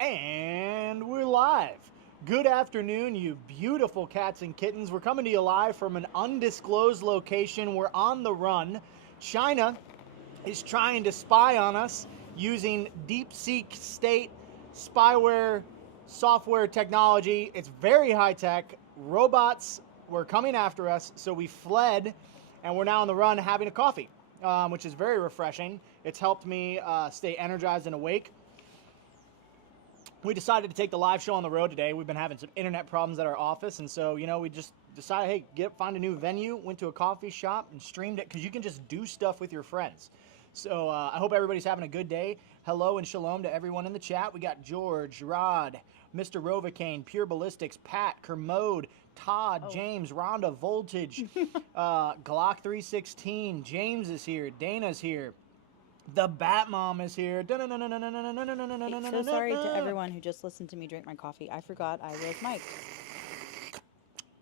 And we're live. Good afternoon, you beautiful cats and kittens. We're coming to you live from an undisclosed location. We're on the run. China is trying to spy on us using DeepSeek state SpyWare software technology. It's very high tech. Robots were coming after us, so we fled, and we're now on the run having a coffee, which is very refreshing. It's helped me stay energized and awake. We decided to take the live show on the road today. We've been having some internet problems at our office, and so, we just decided, hey, find a new venue, went to a coffee shop, and streamed it, because you can just do stuff with your friends. So I hope everybody's having a good day. Hello and shalom to everyone in the chat. We got George, Rod, Mr. Rovacane, Pure Ballistics, Pat, Kermode, Todd, James, Rhonda, Voltage, Glock 316, James is here, Dana's here. The Bat Mom is here. So sorry to everyone who just listened to me drink my coffee. I forgot I was mic'd.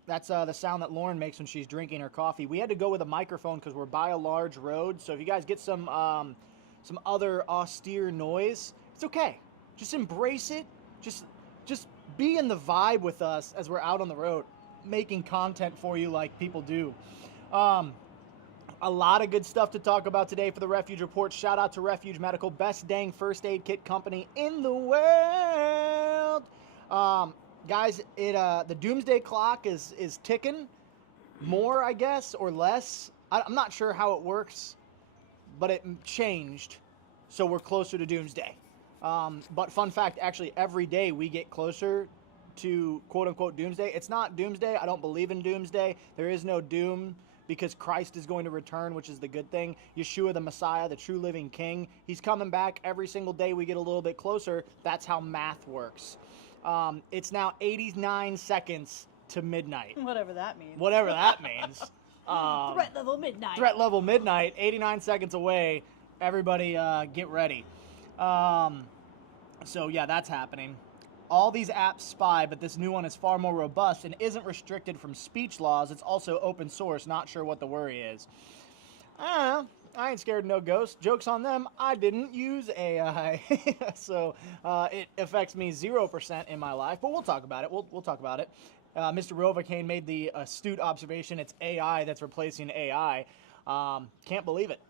That's the sound that Lauren makes when she's drinking her coffee. We had to go with a microphone because we're by a large road. So if you guys get some other austere noise, it's okay. Just embrace it. Just be in the vibe with us as we're out on the road, making content for you like people do. A lot of good stuff to talk about today for the Refuge Report. Shout out to Refuge Medical, best dang first aid kit company in the world. Guys, the doomsday clock is ticking. More, I guess, or less. I'm not sure how it works, but it changed, so we're closer to doomsday. But fun fact, actually, every day we get closer to quote-unquote doomsday. It's not doomsday. I don't believe in doomsday. There is no doom, because Christ is going to return, which is the good thing. Yeshua, the Messiah, the true living King, he's coming back every single day. We get a little bit closer. That's how math works. It's now 89 seconds to midnight. Whatever that means. Whatever that means. Threat level midnight. Threat level midnight, 89 seconds away. Everybody get ready. So yeah, that's happening. All these apps spy, but this new one is far more robust and isn't restricted from speech laws. It's also open source. Not sure what the worry is. I don't know. I ain't scared of no ghosts. Joke's on them. I didn't use AI. So it affects me 0% in my life. But we'll talk about it. We'll talk about it. Mr. Rovacane made the astute observation. It's AI that's replacing AI. Can't believe it,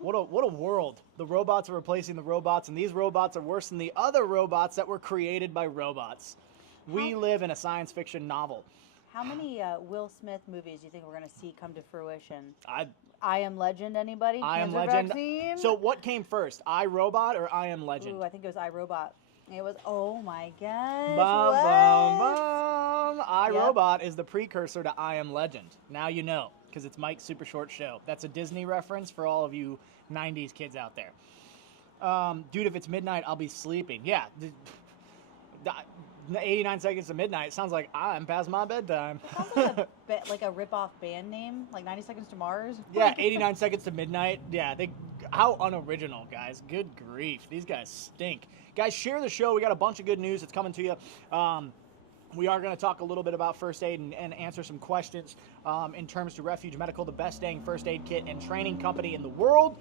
What a world. The robots are replacing the robots, and these robots are worse than the other robots that were created by robots. We live in a science fiction novel. How many Will Smith movies do you think we're going to see come to fruition? I Am Legend, anybody? I Am Cancer Legend. Vaccine? So what came first, I, Robot or I Am Legend? Ooh, I think it was I, Robot. It was, oh my gosh. Bum, bum, bum. I, Yep. Robot is the precursor to I Am Legend. Now you know, because it's Mike's super short show. That's a Disney reference for all of you 90s kids out there. Dude, if it's midnight, I'll be sleeping. Yeah. 89 seconds to midnight. Sounds like I'm past my bedtime. It sounds like a rip-off band name, like 90 Seconds to Mars. Yeah, 89 seconds to midnight. Yeah, how unoriginal, guys. Good grief. These guys stink. Guys, share the show. We got a bunch of good news that's coming to you. We are going to talk a little bit about first aid and answer some questions in terms to Refuge Medical, the best dang first aid kit and training company in the world.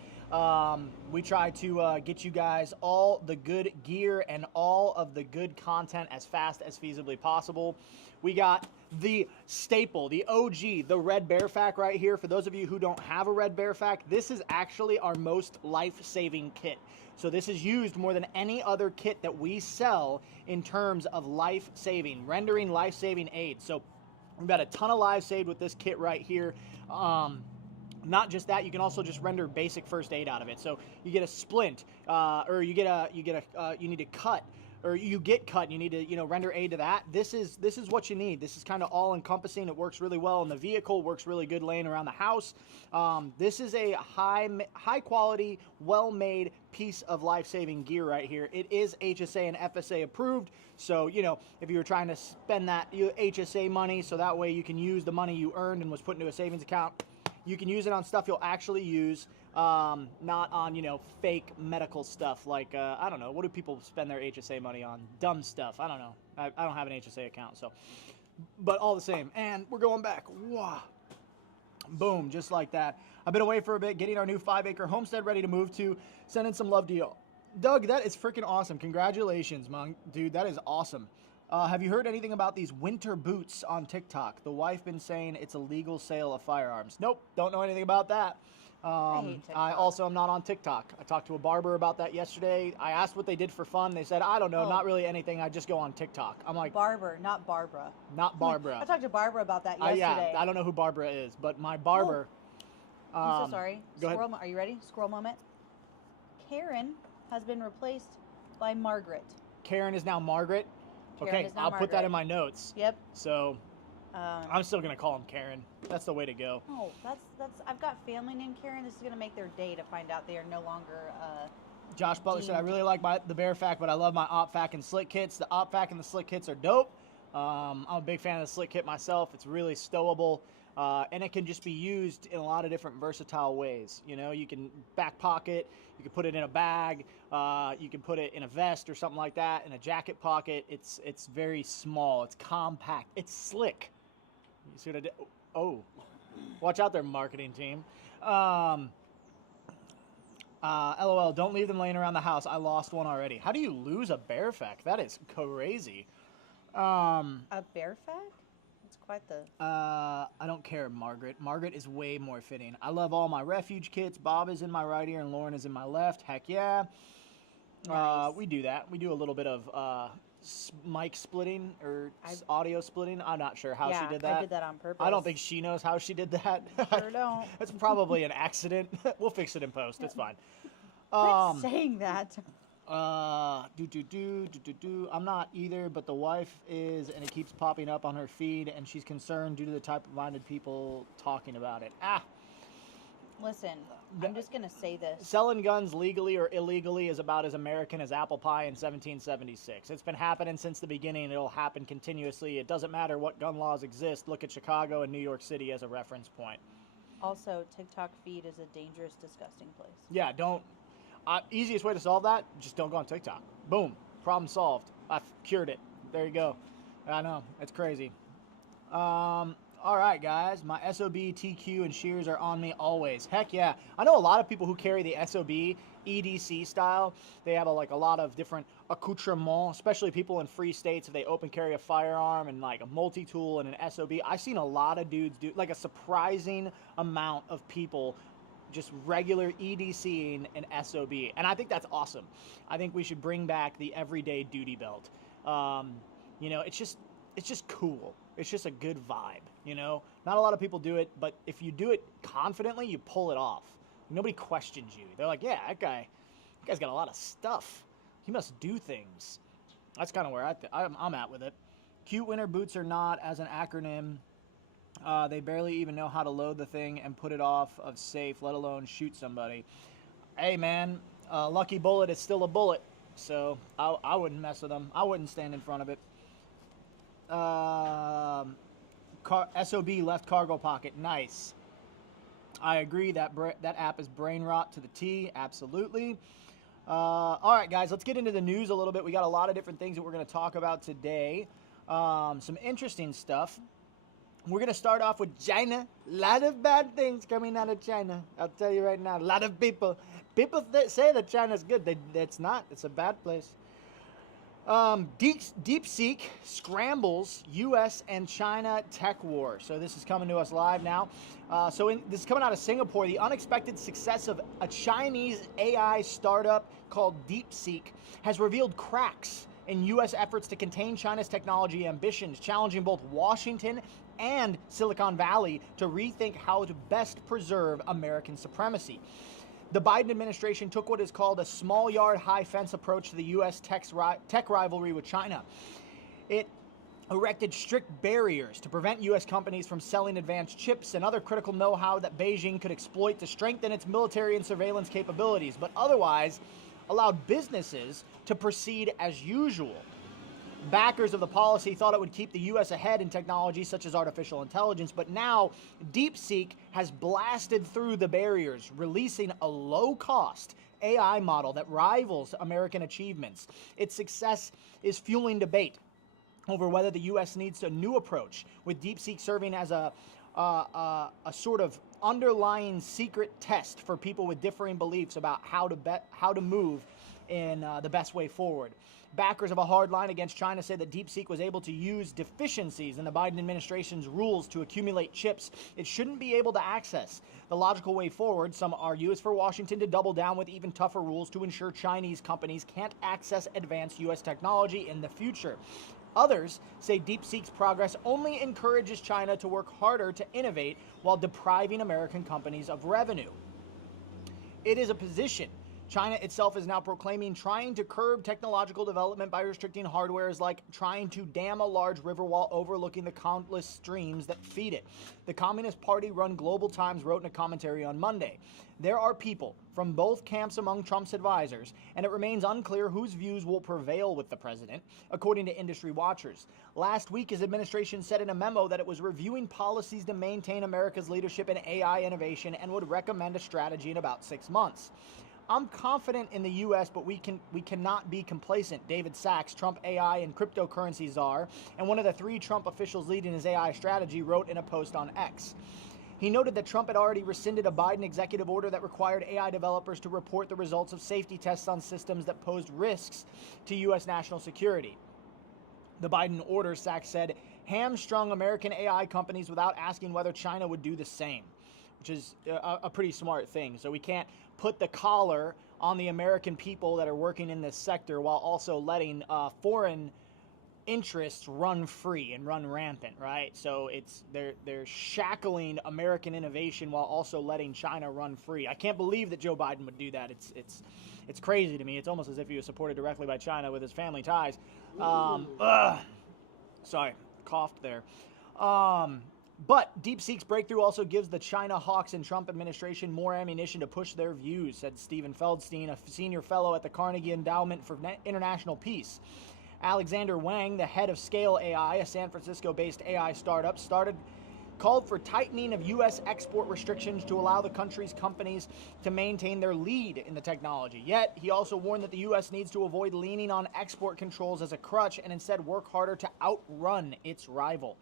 We try to get you guys all the good gear and all of the good content as fast as feasibly possible. We got the staple, the OG, the Red Bear Fac right here. For those of you who don't have a Red Bear Fac, this is actually our most life-saving kit. So this is used more than any other kit that we sell in terms of life-saving, rendering life-saving aid. So we've got a ton of lives saved with this kit right here. Not just that, you can also just render basic first aid out of it. So you get a splint, or you need to cut, or you get cut and you need to, render aid to that. This is what you need. This is kind of all encompassing. It works really well in the vehicle, works really good laying around the house. This is a high quality, well-made piece of life-saving gear right here. It is HSA and FSA approved. So, if you were trying to spend that HSA money so that way you can use the money you earned and was put into a savings account, you can use it on stuff you'll actually use, not on, fake medical stuff like, I don't know, what do people spend their HSA money on? Dumb stuff. I don't know. I don't have an HSA account, so. But all the same. And we're going back. Wow. Boom, just like that. I've been away for a bit, getting our new 5-acre homestead ready to move to. Sending some love to Doug, that is freaking awesome. Congratulations, Monk. Dude, that is awesome. Have you heard anything about these winter boots on TikTok? The wife been saying it's a legal sale of firearms. Nope, don't know anything about that. I hate TikTok. I also am not on TikTok. I talked to a barber about that yesterday. I asked what they did for fun. They said, I don't know, not really anything. I just go on TikTok. I'm like... Barber, not Barbara. Not Barbara. I talked to Barbara about that yesterday. Yeah, I don't know who Barbara is, but my barber... I'm so sorry. Go ahead. Are you ready? Squirrel moment. Karen has been replaced by Margaret. Karen is now Margaret? Okay, I'll put that in my notes. Yep. So... I'm still gonna call him Karen. That's the way to go. Oh, that's. I've got family named Karen. This is gonna make their day to find out they are no longer. Josh Butler said, "I really like the Bear Fac, but I love my Op Fac and Slick kits. The Op Fac and the Slick kits are dope. I'm a big fan of the Slick kit myself. It's really stowable, and it can just be used in a lot of different versatile ways. You know, you can back pocket, you can put it in a bag, you can put it in a vest or something like that, in a jacket pocket. It's very small. It's compact. It's slick." You see what I did? Oh, watch out there, marketing team. LOL, don't leave them laying around the house. I lost one already. How do you lose a Bear Fac? That is crazy. A Bear Fac? It's quite the... I don't care, Margaret. Margaret is way more fitting. I love all my Refuge kits. Bob is in my right ear and Lauren is in my left. Heck yeah. Nice. We do that. We do a little bit of... mic splitting or audio splitting. I'm not sure how she did that. I did that on purpose. I don't think she knows how she did that. Sure don't. It's probably an accident. We'll fix it in post. It's fine. Quit saying that. I'm not either, but the wife is, and it keeps popping up on her feed, and she's concerned due to the type-minded people talking about it. Listen, I'm just going to say this. Selling guns legally or illegally is about as American as apple pie in 1776. It's been happening since the beginning. It'll happen continuously. It doesn't matter what gun laws exist. Look at Chicago and New York City as a reference point. Also, TikTok feed is a dangerous, disgusting place. Yeah, don't... easiest way to solve that, just don't go on TikTok. Boom. Problem solved. I've cured it. There you go. I know. It's crazy. All right, guys. My SOB, TQ, and shears are on me always. Heck yeah. I know a lot of people who carry the SOB EDC style. They have a lot of different accoutrements, especially people in free states if they open carry a firearm and like a multi-tool and an SOB. I've seen a lot of dudes do, like a surprising amount of people just regular EDCing an SOB. And I think that's awesome. I think we should bring back the everyday duty belt. You know, it's just cool. It's just a good vibe, you know? Not a lot of people do it, but if you do it confidently, you pull it off. Nobody questions you. They're like, yeah, that guy's got a lot of stuff. He must do things. That's kind of where I'm at with it. Cute winter boots are not as an acronym. They barely even know how to load the thing and put it off of safe, let alone shoot somebody. Hey, man, lucky bullet is still a bullet, so I wouldn't mess with them. I wouldn't stand in front of it. SOB left cargo pocket, nice. I agree that app is brain rot to the T, absolutely. All right, guys, let's get into the news a little bit. We got a lot of different things that we're going to talk about today. Some interesting stuff. We're going to start off with China. A lot of bad things coming out of China. I'll tell you right now, a lot of people say that China's good. It's not. It's a bad place. DeepSeek scrambles U.S. and China tech war. So this is coming to us live now. This is coming out of Singapore. The unexpected success of a Chinese AI startup called DeepSeek has revealed cracks in U.S. efforts to contain China's technology ambitions, challenging both Washington and Silicon Valley to rethink how to best preserve American supremacy. The Biden administration took what is called a small yard, high fence approach to the U.S. tech rivalry with China. It erected strict barriers to prevent U.S. companies from selling advanced chips and other critical know-how that Beijing could exploit to strengthen its military and surveillance capabilities, but otherwise allowed businesses to proceed as usual. Backers of the policy thought it would keep the U.S. ahead in technology such as artificial intelligence, but now DeepSeek has blasted through the barriers, releasing a low-cost AI model that rivals American achievements. Its success is fueling debate over whether the U.S. needs a new approach, with DeepSeek serving as a sort of underlying secret test for people with differing beliefs about how to move in the best way forward. Backers of a hard line against China say that DeepSeek was able to use deficiencies in the Biden administration's rules to accumulate chips it shouldn't be able to access. The logical way forward, some argue, is for Washington to double down with even tougher rules to ensure Chinese companies can't access advanced U.S. technology in the future. Others say DeepSeek's progress only encourages China to work harder to innovate while depriving American companies of revenue. It is a position China itself is now proclaiming, trying to curb technological development by restricting hardware is like trying to dam a large river wall overlooking the countless streams that feed it. The Communist Party-run Global Times wrote in a commentary on Monday, "There are people from both camps among Trump's advisors, and it remains unclear whose views will prevail with the president," according to industry watchers. Last week, his administration said in a memo that it was reviewing policies to maintain America's leadership in AI innovation and would recommend a strategy in about 6 months. "I'm confident in the U.S., but we cannot be complacent," David Sachs, Trump AI and cryptocurrency czar, and one of the 3 Trump officials leading his AI strategy, wrote in a post on X. He noted that Trump had already rescinded a Biden executive order that required AI developers to report the results of safety tests on systems that posed risks to U.S. national security. The Biden order, Sachs said, hamstrung American AI companies without asking whether China would do the same, which is a pretty smart thing. So we can't put the collar on the American people that are working in this sector while also letting foreign interests run free and run rampant, right? So they're shackling American innovation while also letting China run free. I can't believe that Joe Biden would do that. It's crazy to me. It's almost as if he was supported directly by China with his family ties. Sorry, coughed there. But DeepSeek's breakthrough also gives the China hawks and Trump administration more ammunition to push their views, said Stephen Feldstein, a senior fellow at the Carnegie Endowment for International Peace. Alexander Wang, the head of Scale AI, a San Francisco-based AI startup, called for tightening of U.S. export restrictions to allow the country's companies to maintain their lead in the technology. Yet, he also warned that the U.S. needs to avoid leaning on export controls as a crutch and instead work harder to outrun its rival.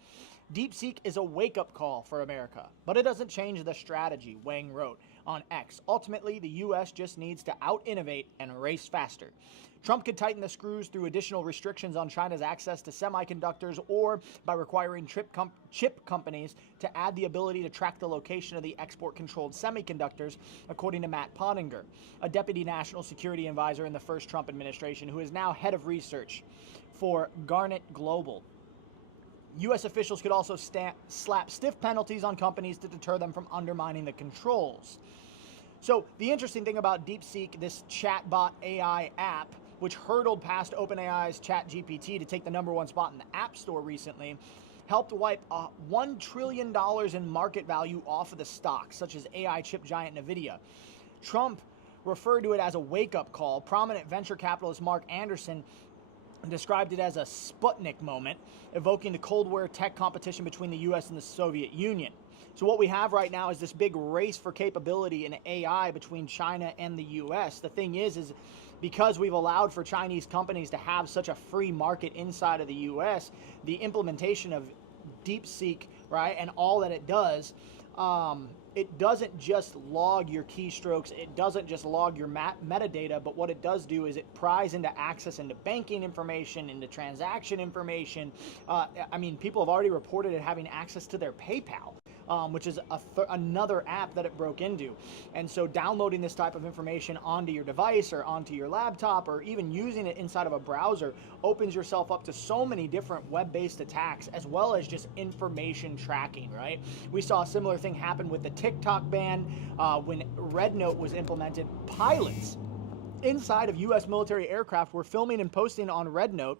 DeepSeek is a wake-up call for America, but it doesn't change the strategy, Wang wrote on X. Ultimately, the U.S. just needs to out-innovate and race faster. Trump could tighten the screws through additional restrictions on China's access to semiconductors or by requiring chip companies to add the ability to track the location of the export-controlled semiconductors, according to Matt Pottinger, a deputy national security advisor in the first Trump administration who is now head of research for Garnet Global. U.S. officials could also slap stiff penalties on companies to deter them from undermining the controls. So the interesting thing about DeepSeek, this chatbot AI app, which hurdled past OpenAI's ChatGPT to take the #1 spot in the App Store recently, helped wipe $1 trillion in market value off of the stocks, such as AI chip giant NVIDIA. Trump referred to it as a wake-up call. Prominent venture capitalist Mark Anderson described it as a Sputnik moment, evoking the Cold War tech competition between the U.S. and the Soviet Union. So what we have right now is this big race for capability in AI between China and the U.S. The thing is because we've allowed for Chinese companies to have such a free market inside of the U.S., the implementation of DeepSeek, right, and all that it does, it doesn't just log your keystrokes, it doesn't just log your metadata, but what it does do is it pries into access into banking information, into transaction information. I mean, people have already reported it having access to their PayPal, which is another app that it broke into. And so downloading this type of information onto your device or onto your laptop or even using it inside of a browser opens yourself up to so many different web-based attacks as well as just information tracking, right? We saw a similar thing happen with the TikTok ban when Red Note was implemented. Pilots inside of U.S. military aircraft were filming and posting on Red Note,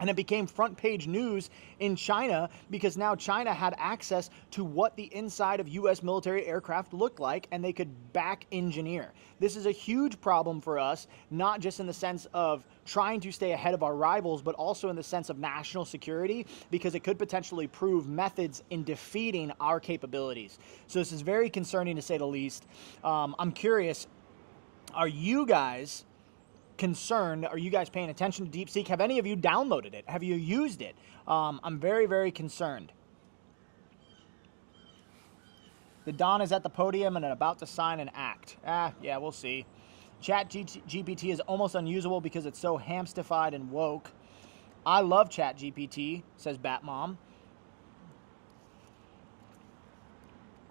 and it became front page news in China because now China had access to what the inside of U.S. military aircraft looked like, and they could back engineer. This is a huge problem for us, not just in the sense of trying to stay ahead of our rivals, but also in the sense of national security, because it could potentially prove methods in defeating our capabilities. So this is very concerning, to say the least. I'm curious, are you guys concerned? Are you guys paying attention to DeepSeek? Have any of you downloaded it? Have you used it? I'm very, very concerned. The Don is at the podium and about to sign an act. Yeah, we'll see. Chat GPT is almost unusable because it's so hamstified and woke. I love Chat GPT, says Batmom.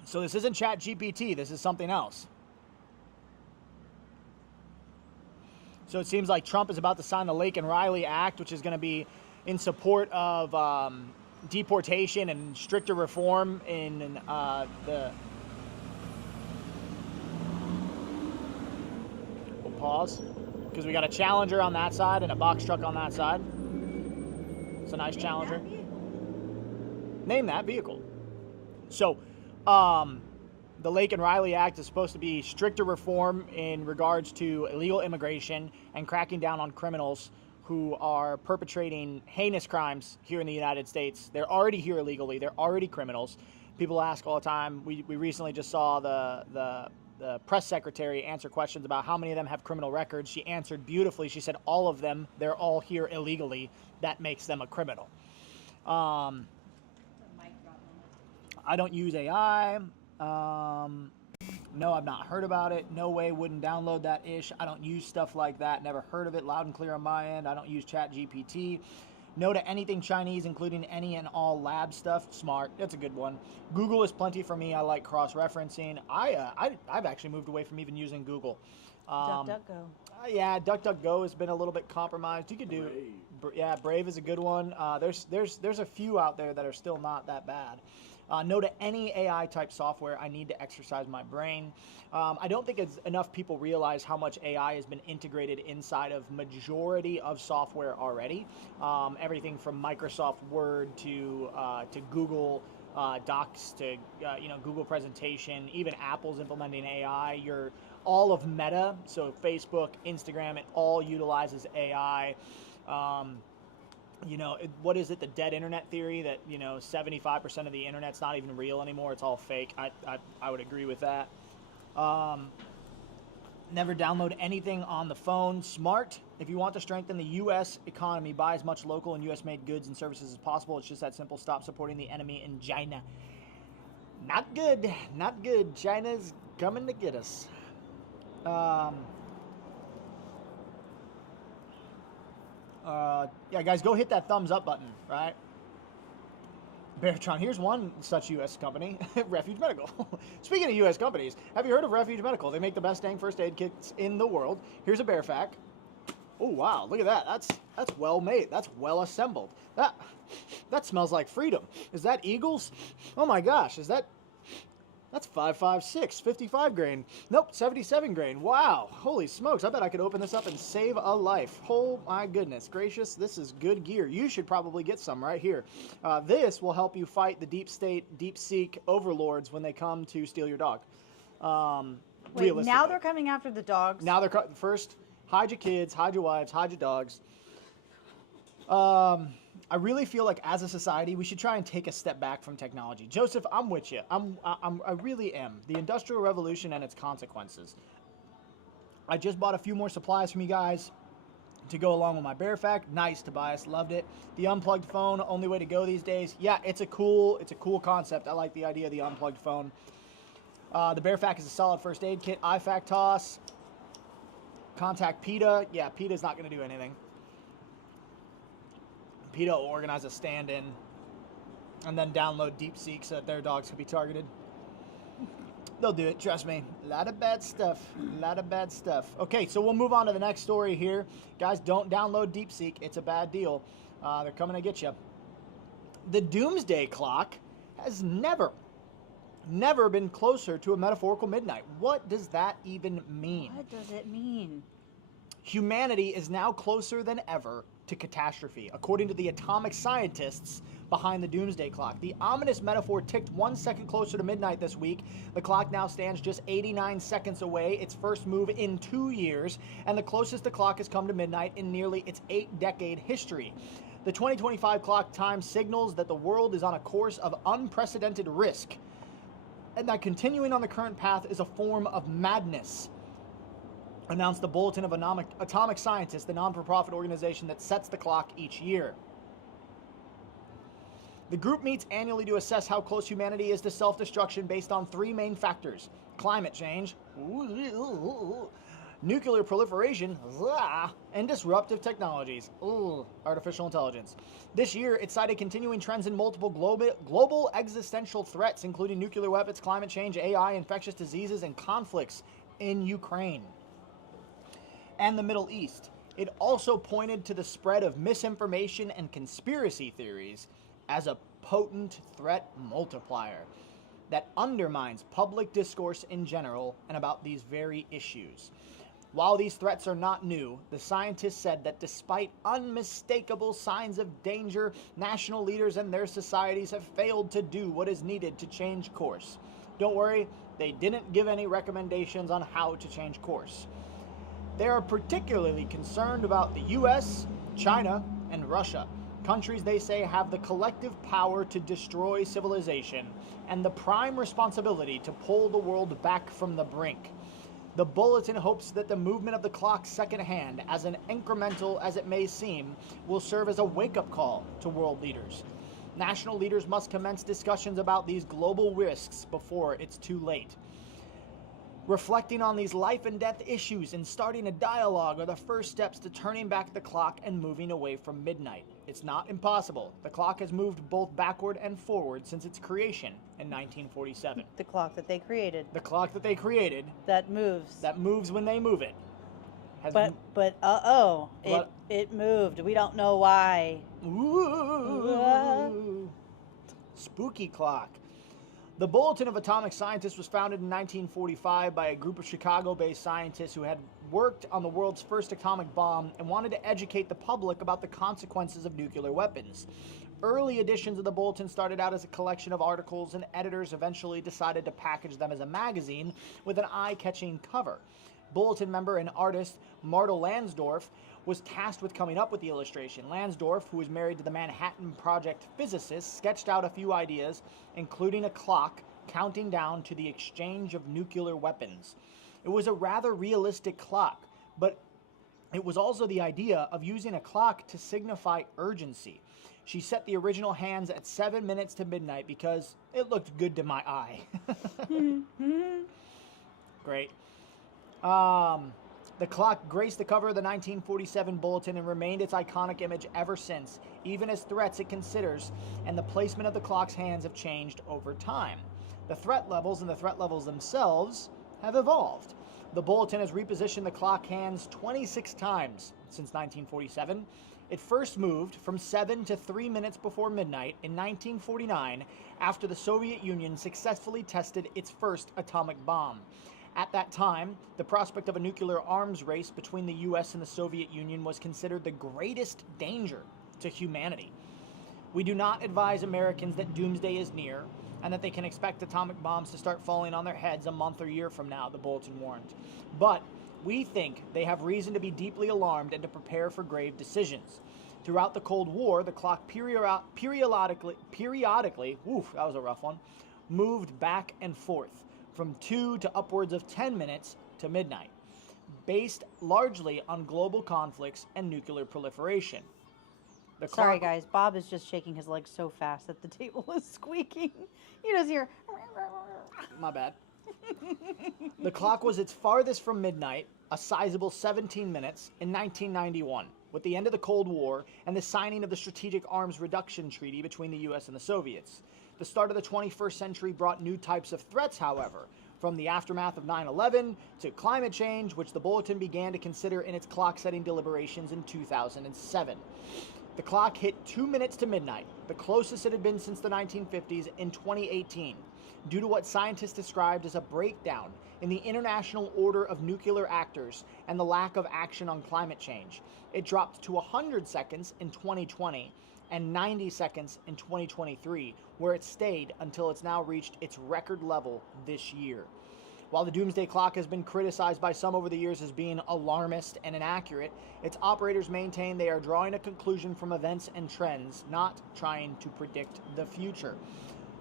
So this isn't Chat GPT, this is something else. So it seems like Trump is about to sign the Lake and Riley Act, which is going to be in support of deportation and stricter reform in the... We'll pause, because we got a Challenger on that side and a box truck on that side. It's a nice Challenger. Name that vehicle. So, the Lake and Riley Act is supposed to be stricter reform in regards to illegal immigration and cracking down on criminals who are perpetrating heinous crimes here in the United States. They're already here illegally. They're already criminals. People ask all the time. We recently just saw the press secretary answer questions about how many of them have criminal records. She answered beautifully. She said all of them. They're all here illegally. That makes them a criminal. I don't use AI. No, I've not heard about it. No way, wouldn't download that ish. I don't use stuff like that. Never heard of it. Loud and clear on my end. I don't use Chat GPT. No to anything Chinese, including any and all lab stuff. Smart. That's a good one. Google is plenty for me. I like cross-referencing. I've actually moved away from even using Google. DuckDuckGo. Yeah, DuckDuckGo has been a little bit compromised. You could do, yeah, Brave is a good one. There's a few out there that are still not that bad. No to any AI type software. I need to exercise my brain. I don't think enough people realize how much AI has been integrated inside of majority of software already. Everything from Microsoft Word to Google Docs to Google Presentation. Even Apple's implementing AI. All of Meta, so Facebook, Instagram, it all utilizes AI. What is it, the dead internet theory that 75% of the internet's not even real anymore, it's all fake. I would agree with that. Never download anything on the phone. Smart. If you want to strengthen the U.S. economy, buy as much local and U.S. made goods and services as possible. It's just that simple. Stop supporting the enemy in China. Not good. Not good. China's coming to get us. Yeah, guys, go hit that thumbs up button, right? Beartron, here's one such U.S. company, Refuge Medical. Speaking of U.S. companies, have you heard of Refuge Medical? They make the best dang first aid kits in the world. Here's a bear fact. Oh, wow, look at that. That's well made. That's well assembled. That smells like freedom. Is that Eagles? Oh, my gosh, that's 5.56, 55 grain. Nope, 77 grain. Wow, holy smokes. I bet I could open this up and save a life. Oh my goodness gracious, this is good gear. You should probably get some right here. This will help you fight the deep state, deep seek overlords when they come to steal your dog. Wait, now they're coming after the dogs? Now they're first, hide your kids, hide your wives, hide your dogs. I really feel like as a society, we should try and take a step back from technology. Joseph, I'm with you. I really am. The Industrial Revolution and its consequences. I just bought a few more supplies from you guys to go along with my bear fact. Nice, Tobias. Loved it. The unplugged phone, only way to go these days. Yeah, it's a cool concept. I like the idea of the unplugged phone. The bear fact is a solid first aid kit. IFAC toss. Contact PETA. Yeah, PETA's not going to do anything. PETA will organize a stand-in and then download DeepSeek so that their dogs can be targeted. They'll do it, trust me. A lot of bad stuff. Okay, so we'll move on to the next story here. Guys, don't download DeepSeek. It's a bad deal. They're coming to get you. The doomsday clock has never been closer to a metaphorical midnight. What does that even mean? What does it mean? Humanity is now closer than ever to catastrophe, according to the atomic scientists behind the doomsday clock. The ominous metaphor ticked 1 second closer to midnight this week. The clock now stands just 89 seconds away, its first move in 2 years, and the closest the clock has come to midnight in nearly its 8-decade history. The 2025 clock time signals that the world is on a course of unprecedented risk, and that continuing on the current path is a form of madness, announced the Bulletin of Atomic Scientists, the non-for-profit organization that sets the clock each year. The group meets annually to assess how close humanity is to self-destruction based on 3 main factors: climate change, nuclear proliferation, and disruptive technologies, artificial intelligence. This year, it cited continuing trends in multiple global existential threats, including nuclear weapons, climate change, AI, infectious diseases, and conflicts in Ukraine and the Middle East. It also pointed to the spread of misinformation and conspiracy theories as a potent threat multiplier that undermines public discourse in general and about these very issues. While these threats are not new, the scientists said that despite unmistakable signs of danger, national leaders and their societies have failed to do what is needed to change course. Don't worry, they didn't give any recommendations on how to change course. They are particularly concerned about the US, China, and Russia, countries they say have the collective power to destroy civilization and the prime responsibility to pull the world back from the brink. The bulletin hopes that the movement of the clock secondhand, as incremental as it may seem, will serve as a wake-up call to world leaders. National leaders must commence discussions about these global risks before it's too late. Reflecting on these life and death issues and starting a dialogue are the first steps to turning back the clock and moving away from midnight. It's not impossible. The clock has moved both backward and forward since its creation in 1947. The clock that they created. The clock that they created. That moves. That moves when they move it. It moved. We don't know why. Ooh. Spooky clock. The Bulletin of Atomic Scientists was founded in 1945 by a group of Chicago-based scientists who had worked on the world's first atomic bomb and wanted to educate the public about the consequences of nuclear weapons. Early editions of the Bulletin started out as a collection of articles, and editors eventually decided to package them as a magazine with an eye-catching cover. Bulletin member and artist Martel Lansdorf was tasked with coming up with the illustration. Lansdorf, who was married to the Manhattan Project physicist, sketched out a few ideas, including a clock counting down to the exchange of nuclear weapons. It was a rather realistic clock, but it was also the idea of using a clock to signify urgency. She set the original hands at 7 minutes to midnight because it looked good to my eye. Great. The clock graced the cover of the 1947 Bulletin and remained its iconic image ever since, even as threats it considers and the placement of the clock's hands have changed over time. The threat levels and the threat levels themselves have evolved. The Bulletin has repositioned the clock hands 26 times since 1947. It first moved from 7 to 3 minutes before midnight in 1949 after the Soviet Union successfully tested its first atomic bomb. At that time, the prospect of a nuclear arms race between the US and the Soviet Union was considered the greatest danger to humanity. We do not advise Americans that doomsday is near and that they can expect atomic bombs to start falling on their heads a month or year from now, the Bulletin warned. But we think they have reason to be deeply alarmed and to prepare for grave decisions. Throughout the Cold War, the clock periodically, that was a rough one, moved back and forth from 2 to upwards of 10 minutes to midnight, based largely on global conflicts and nuclear proliferation. Sorry, guys. Bob is just shaking his legs so fast that the table is squeaking. You just hear... My bad. The clock was its farthest from midnight, a sizable 17 minutes, in 1991, with the end of the Cold War and the signing of the Strategic Arms Reduction Treaty between the U.S. and the Soviets. The start of the 21st century brought new types of threats, however, from the aftermath of 9/11 to climate change, which the Bulletin began to consider in its clock-setting deliberations in 2007. The clock hit 2 minutes to midnight, the closest it had been since the 1950s, in 2018, due to what scientists described as a breakdown in the international order of nuclear actors and the lack of action on climate change. It dropped to 100 seconds in 2020 and 90 seconds in 2023, where it stayed until it's now reached its record level this year. While the doomsday clock has been criticized by some over the years as being alarmist and inaccurate, its operators maintain they are drawing a conclusion from events and trends, not trying to predict the future.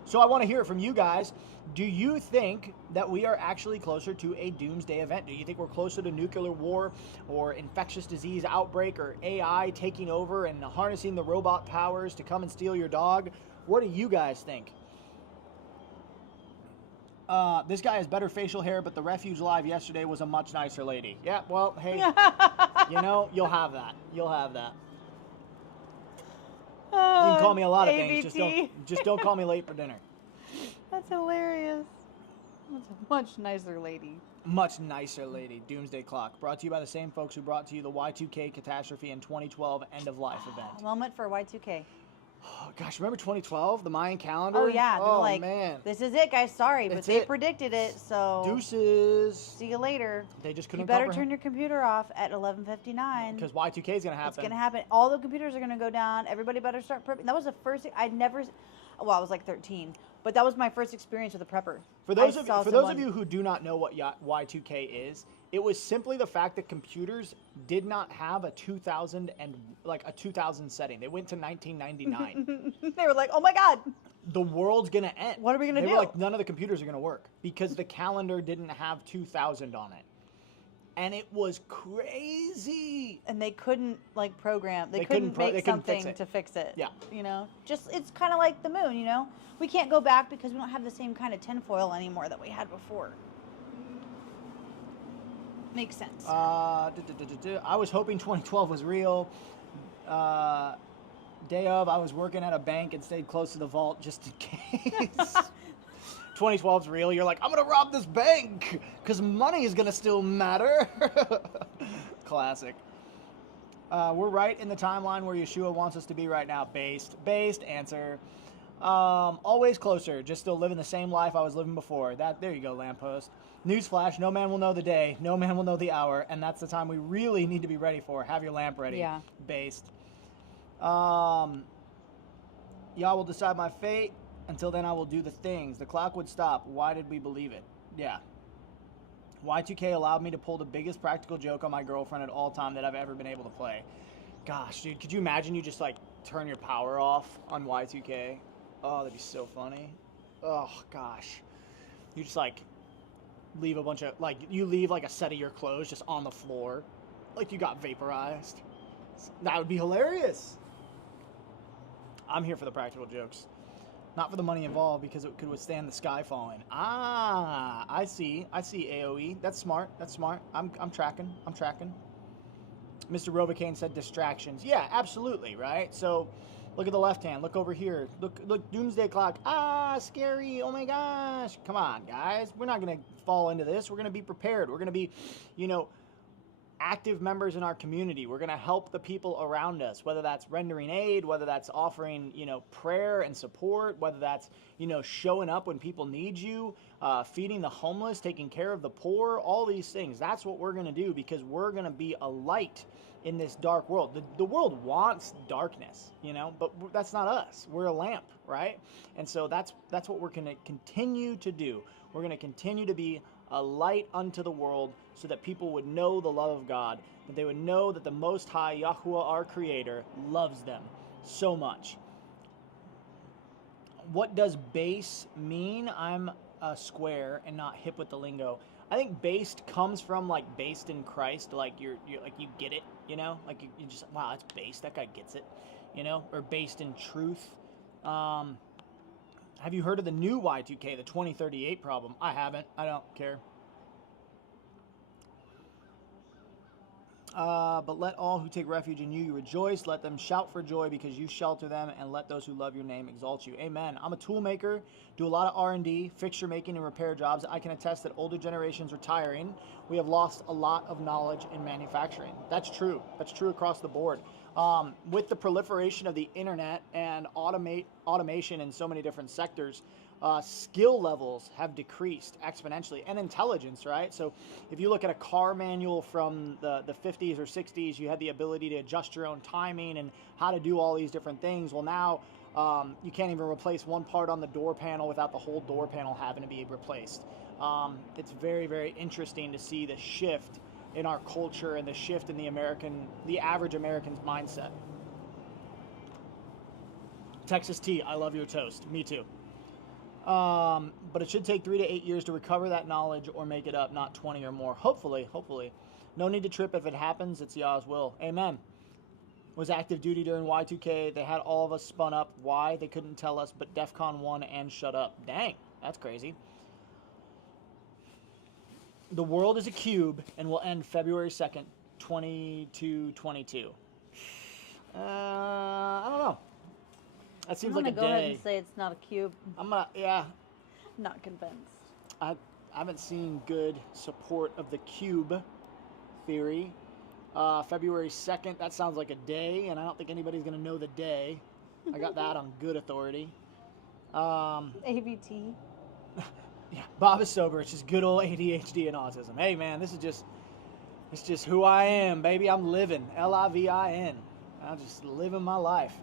So I want to hear it from you guys. Do you think that we are actually closer to a doomsday event? Do you think we're closer to nuclear war or infectious disease outbreak or AI taking over and harnessing the robot powers to come and steal your dog? What do you guys think? This guy has better facial hair, but the Refuge Live yesterday was a much nicer lady. Yeah, well, hey, you'll have that. You'll have that. You can call me a lot of things. Just don't call me late for dinner. That's hilarious. That's a much nicer lady. Much nicer lady. Doomsday Clock. Brought to you by the same folks who brought to you the Y2K catastrophe and 2012 end of life event. Moment for Y2K. Oh, gosh, remember 2012, the Mayan calendar? Oh yeah, they were like, man, this is it, guys. Sorry, but they predicted it. So deuces. See you later. They just couldn't. You better turn your computer off at 11:59 because Y2K is gonna happen. It's gonna happen. All the computers are gonna go down. Everybody better start prepping. That was the first thing I'd never. Well, I was like 13, but that was my first experience with a prepper. For those of you who do not know what Y2K is, it was simply the fact that computers did not have a 2000 setting. They went to 1999. They were like, "Oh my God, the world's gonna end. What are we gonna do?" They were like, none of the computers are gonna work because the calendar didn't have 2000 on it, and it was crazy. And they couldn't program. They couldn't make something to fix it. Yeah, it's kind of like the moon. We can't go back because we don't have the same kind of tinfoil anymore that we had before. Makes sense. I was hoping 2012 was real. Day of, I was working at a bank and stayed close to the vault just in case. 2012's real. You're like, I'm going to rob this bank because money is going to still matter. Classic. We're right in the timeline where Yeshua wants us to be right now. Based answer. Always closer. Just still living the same life I was living before. There you go, lamppost. Newsflash, no man will know the day, no man will know the hour, and that's the time we really need to be ready for. Have your lamp ready. Yeah. Based. Yah will decide my fate. Until then, I will do the things. The clock would stop. Why did we believe it? Yeah. Y2K allowed me to pull the biggest practical joke on my girlfriend at all time that I've ever been able to play. Gosh, dude, could you imagine you just, turn your power off on Y2K? Oh, that'd be so funny. Oh, gosh. You just, leave a bunch of, you leave, a set of your clothes just on the floor. Like you got vaporized. That would be hilarious. I'm here for the practical jokes. Not for the money involved because it could withstand the sky falling. Ah, I see AOE. That's smart. I'm tracking. Mr. Robocaine said distractions. Yeah, absolutely, right? So look at the left hand. Look over here. Look, Doomsday Clock. Ah, scary. Oh my gosh. Come on, guys. We're not going to fall into this. We're going to be prepared. We're going to be, active members in our community. We're going to help the people around us, whether that's rendering aid, whether that's offering, prayer and support, whether that's, showing up when people need you, feeding the homeless, taking care of the poor, all these things. That's what we're going to do because we're going to be a light in this dark world. The world wants darkness, but that's not us. We're a lamp, right? And so that's what we're going to continue to do. We're going to continue to be a light unto the world so that people would know the love of God, that they would know that the Most High, Yahuwah, our Creator, loves them so much. What does base mean? I'm a square and not hip with the lingo. I think based comes from based in Christ, you're you get it, you just, wow, it's based, that guy gets it, or based in truth. Have you heard of the new Y2K, the 2038 problem? I haven't. I don't care. But let all who take refuge in you rejoice. Let them shout for joy because you shelter them, and let those who love your name exalt you. Amen. I'm a tool maker, do a lot of R&D, fixture making, and repair jobs. I can attest that older generations retiring, we have lost a lot of knowledge in manufacturing. That's true. That's true across the board. With the proliferation of the internet and automation in so many different sectors, skill levels have decreased exponentially, and intelligence, right? So if you look at a car manual from the 50s or 60s, you had the ability to adjust your own timing and how to do all these different things. Well, now you can't even replace one part on the door panel without the whole door panel having to be replaced. It's very, very interesting to see the shift in our culture and the shift in the average American's mindset. Texas Tea, I love your toast. Me too. But it should take 3 to 8 years to recover that knowledge or make it up, not 20 or more. Hopefully. No need to trip if it happens. It's Yah's will. Amen. Was active duty during Y2K. They had all of us spun up. Why? They couldn't tell us, but DEF CON 1 and shut up. Dang, that's crazy. The world is a cube and will end February 2nd, 2222. I don't know. That seems like a I'm gonna go ahead day. and say it's not a cube. Yeah. Not convinced. I haven't seen good support of the cube theory. February 2nd, that sounds like a day, and I don't think anybody's going to know the day. I got that on good authority. ABT. Yeah, Bob is sober. It's just good old ADHD and autism. Hey, man, it's just who I am, baby. I'm living. LIVIN. I'm just living my life.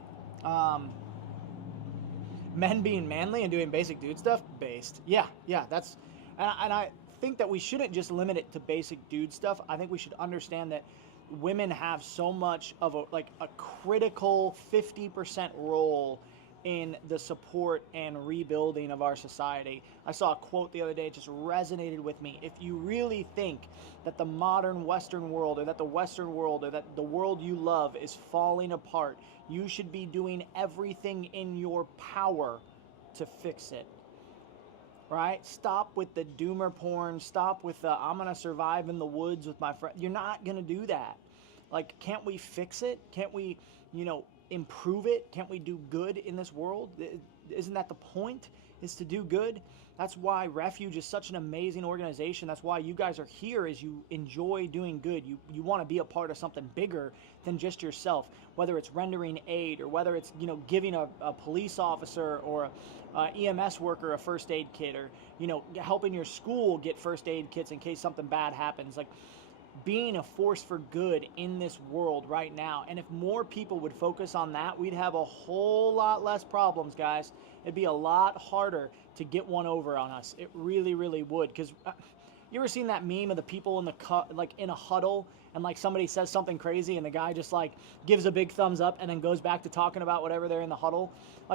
Men being manly and doing basic dude stuff, based. Yeah, that's, and I think that we shouldn't just limit it to basic dude stuff. I think we should understand that women have so much of a critical 50% role in the support and rebuilding of our society. I saw a quote the other day, it just resonated with me. If you really think that the modern Western world, or that the Western world, or that the world you love is falling apart, you should be doing everything in your power to fix it. Right? Stop with the doomer porn. Stop with the I'm going to survive in the woods with my friend. You're not going to do that. Like, can't we fix it? Can't we, improve it? Can't we do good in this world? Isn't that the point, is to do good? That's why Refuge is such an amazing organization. That's why you guys are here, is you enjoy doing good. You want to be a part of something bigger than just yourself, whether it's rendering aid, or whether it's, giving a police officer or a EMS worker a first aid kit, or, helping your school get first aid kits in case something bad happens. Like, being a force for good in this world right now. And if more people would focus on that, we'd have a whole lot less problems, guys. It'd be a lot harder to get one over on us. It really, really would. Because you ever seen that meme of the people in a huddle, and somebody says something crazy and the guy just gives a big thumbs up and then goes back to talking about whatever they're in the huddle?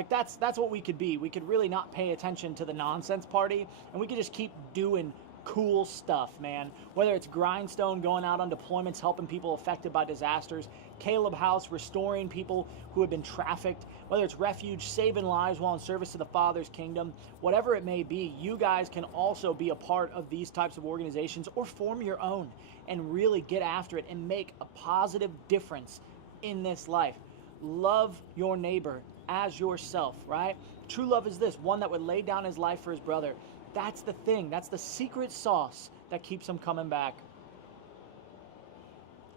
That's what we could be. We could really not pay attention to the nonsense party, and we could just keep doing cool stuff, man. Whether it's Grindstone going out on deployments helping people affected by disasters, Caleb House restoring people who have been trafficked, whether it's Refuge saving lives while in service to the Father's kingdom, whatever it may be, you guys can also be a part of these types of organizations, or form your own and really get after it and make a positive difference in this life. Love your neighbor as yourself, right? True love is this, one that would lay down his life for his brother. That's the thing. That's the secret sauce that keeps them coming back.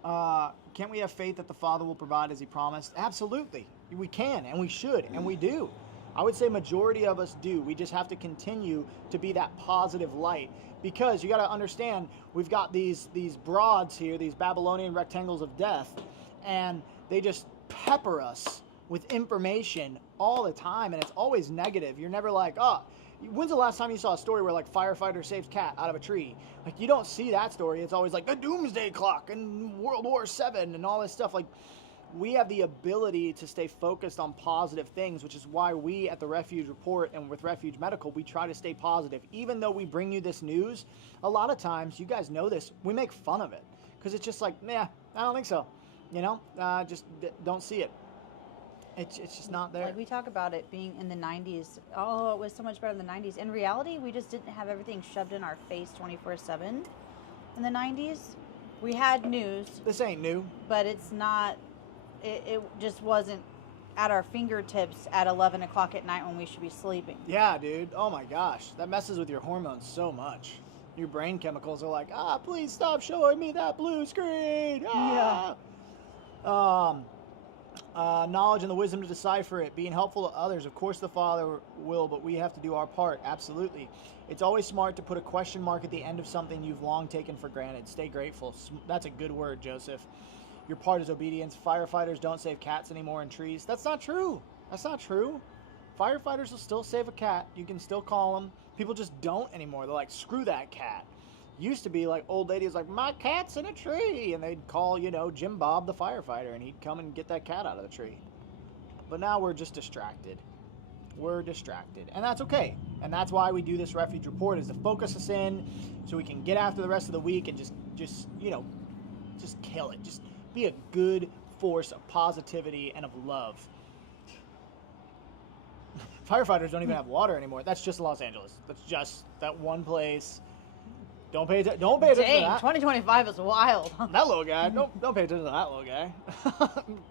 Can't we have faith that the Father will provide as he promised? Absolutely. We can, and we should, and we do. I would say majority of us do. We just have to continue to be that positive light. Because you got to understand, we've got these broads here, these Babylonian rectangles of death, and they just pepper us with information all the time, and it's always negative. You're never like, when's the last time you saw a story where firefighter saves cat out of a tree? You don't see that story. It's always the doomsday clock and World War VII and all this stuff. We have the ability to stay focused on positive things, which is why we at the Refuge Report and with Refuge Medical, we try to stay positive. Even though we bring you this news, a lot of times, you guys know this, we make fun of it. Because it's just I don't think so. Just don't see it. It's just not there. We talk about it being in the 90s. Oh, it was so much better in the 90s. In reality, we just didn't have everything shoved in our face 24/7. In the 90s, we had news. This ain't new. But it's not, it just wasn't at our fingertips at 11 o'clock at night when we should be sleeping. Yeah, dude. Oh my gosh. That messes with your hormones so much. Your brain chemicals are please stop showing me that blue screen. Yeah. Knowledge and the wisdom to decipher it, being helpful to others. Of course the Father will, but we have to do our part. Absolutely. It's always smart to put a question mark at the end of something you've long taken for granted. Stay grateful. That's a good word, Joseph. Your part is obedience. Firefighters don't save cats anymore in trees. That's not true. That's not true. Firefighters will still save a cat. You can still call them. People just don't anymore. They're screw that cat. Used to be old ladies my cat's in a tree, and they'd call Jim Bob the firefighter, and he'd come and get that cat out of the tree. But now we're just distracted. We're distracted, and that's okay. And that's why we do this Refuge Report, is to focus us in so we can get after the rest of the week and just kill it. Just be a good force of positivity and of love. Firefighters don't even have water anymore. That's just Los Angeles. That's just that one place. Don't pay attention to Dang, that. 2025 is wild. That little guy. Don't pay attention to that little guy.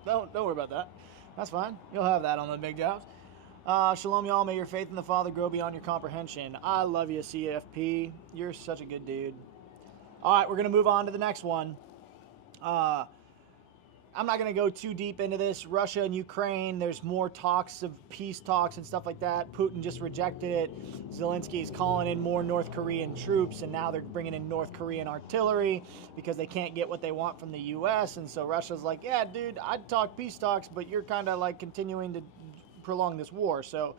don't worry about that. That's fine. You'll have that on the big jobs. Shalom, y'all. May your faith in the Father grow beyond your comprehension. I love you, CFP. You're such a good dude. All right, we're going to move on to the next one. I'm not going to go too deep into this. Russia and Ukraine, there's more talks of peace talks and stuff like that. Putin just rejected it. Zelensky is calling in more North Korean troops, and now they're bringing in North Korean artillery because they can't get what they want from the U.S. And so Russia's like, yeah, dude, I'd talk peace talks, but you're kind of like continuing to prolong this war. So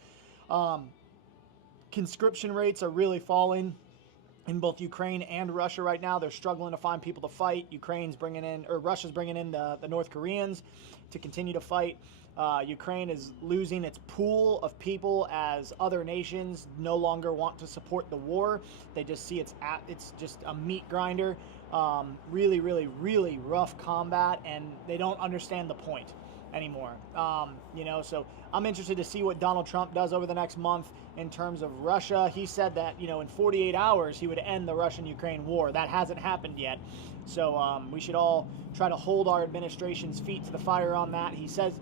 conscription rates are really falling in both Ukraine and Russia right now. They're struggling to find people to fight. Russia's bringing in the North Koreans to continue to fight. Ukraine is losing its pool of people as other nations no longer want to support the war. They just see it's just a meat grinder. Really, really, really rough combat, and they don't understand the point anymore. So I'm interested to see what Donald Trump does over the next month in terms of Russia. He said that, in 48 hours he would end the Russian-Ukraine war. That hasn't happened yet. So we should all try to hold our administration's feet to the fire on that. He says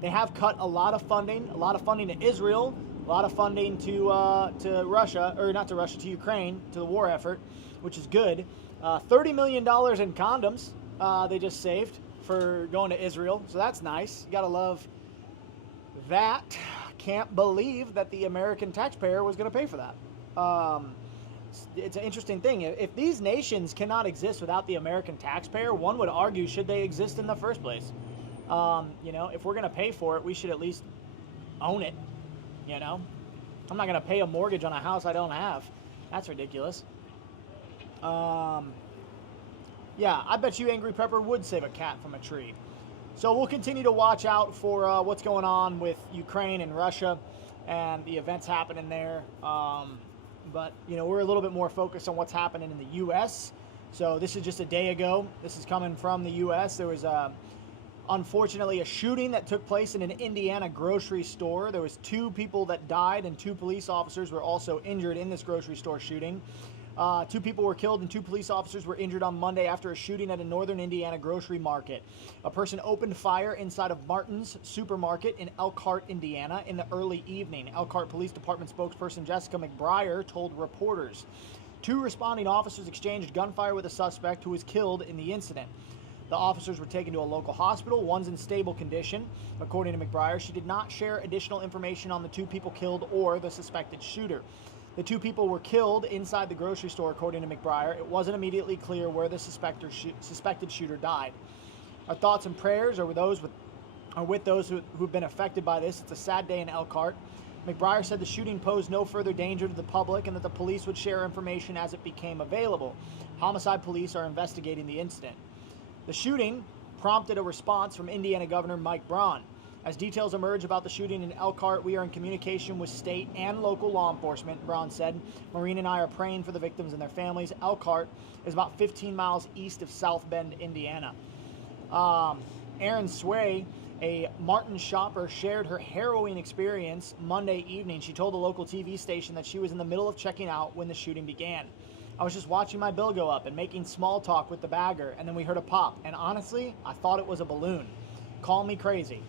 they have cut a lot of funding to Israel, a lot of funding to Russia, or not to Russia, to Ukraine, to the war effort, which is good. $30 million in condoms they just saved for going to Israel. So that's nice. You gotta love that. Can't believe that the American taxpayer was going to pay for that. It's an interesting thing. If these nations cannot exist without the American taxpayer, one would argue, should they exist in the first place? If we're going to pay for it, we should at least own it. I'm not going to pay a mortgage on a house I don't have. That's ridiculous. Yeah, I bet you Angry Pepper would save a cat from a tree. So we'll continue to watch out for what's going on with Ukraine and Russia and the events happening there. But we're a little bit more focused on what's happening in the U.S. So this is just a day ago. This is coming from the U.S. There was, unfortunately, a shooting that took place in an Indiana grocery store. There was 2 people that died, and 2 police officers were also injured in this grocery store shooting. 2 people were killed and 2 police officers were injured on Monday after a shooting at a northern Indiana grocery market. A person opened fire inside of Martin's supermarket in Elkhart, Indiana in the early evening. Elkhart Police Department spokesperson Jessica McBriar told reporters. 2 responding officers exchanged gunfire with a suspect who was killed in the incident. The officers were taken to a local hospital. One's in stable condition. According to McBriar, she did not share additional information on the 2 people killed or the suspected shooter. The 2 people were killed inside the grocery store, according to McBriar. It wasn't immediately clear where the suspected shooter died. Our thoughts and prayers are with those who've been affected by this. It's a sad day in Elkhart. McBriar said the shooting posed no further danger to the public and that the police would share information as it became available. Homicide police are investigating the incident. The shooting prompted a response from Indiana Governor Mike Braun. As details emerge about the shooting in Elkhart, we are in communication with state and local law enforcement, Braun said. Maureen and I are praying for the victims and their families. Elkhart is about 15 miles east of South Bend, Indiana. Erin Sway, a Martin shopper, shared her harrowing experience Monday evening. She told a local TV station that she was in the middle of checking out when the shooting began. I was just watching my bill go up and making small talk with the bagger, and then we heard a pop. And honestly, I thought it was a balloon. Call me crazy.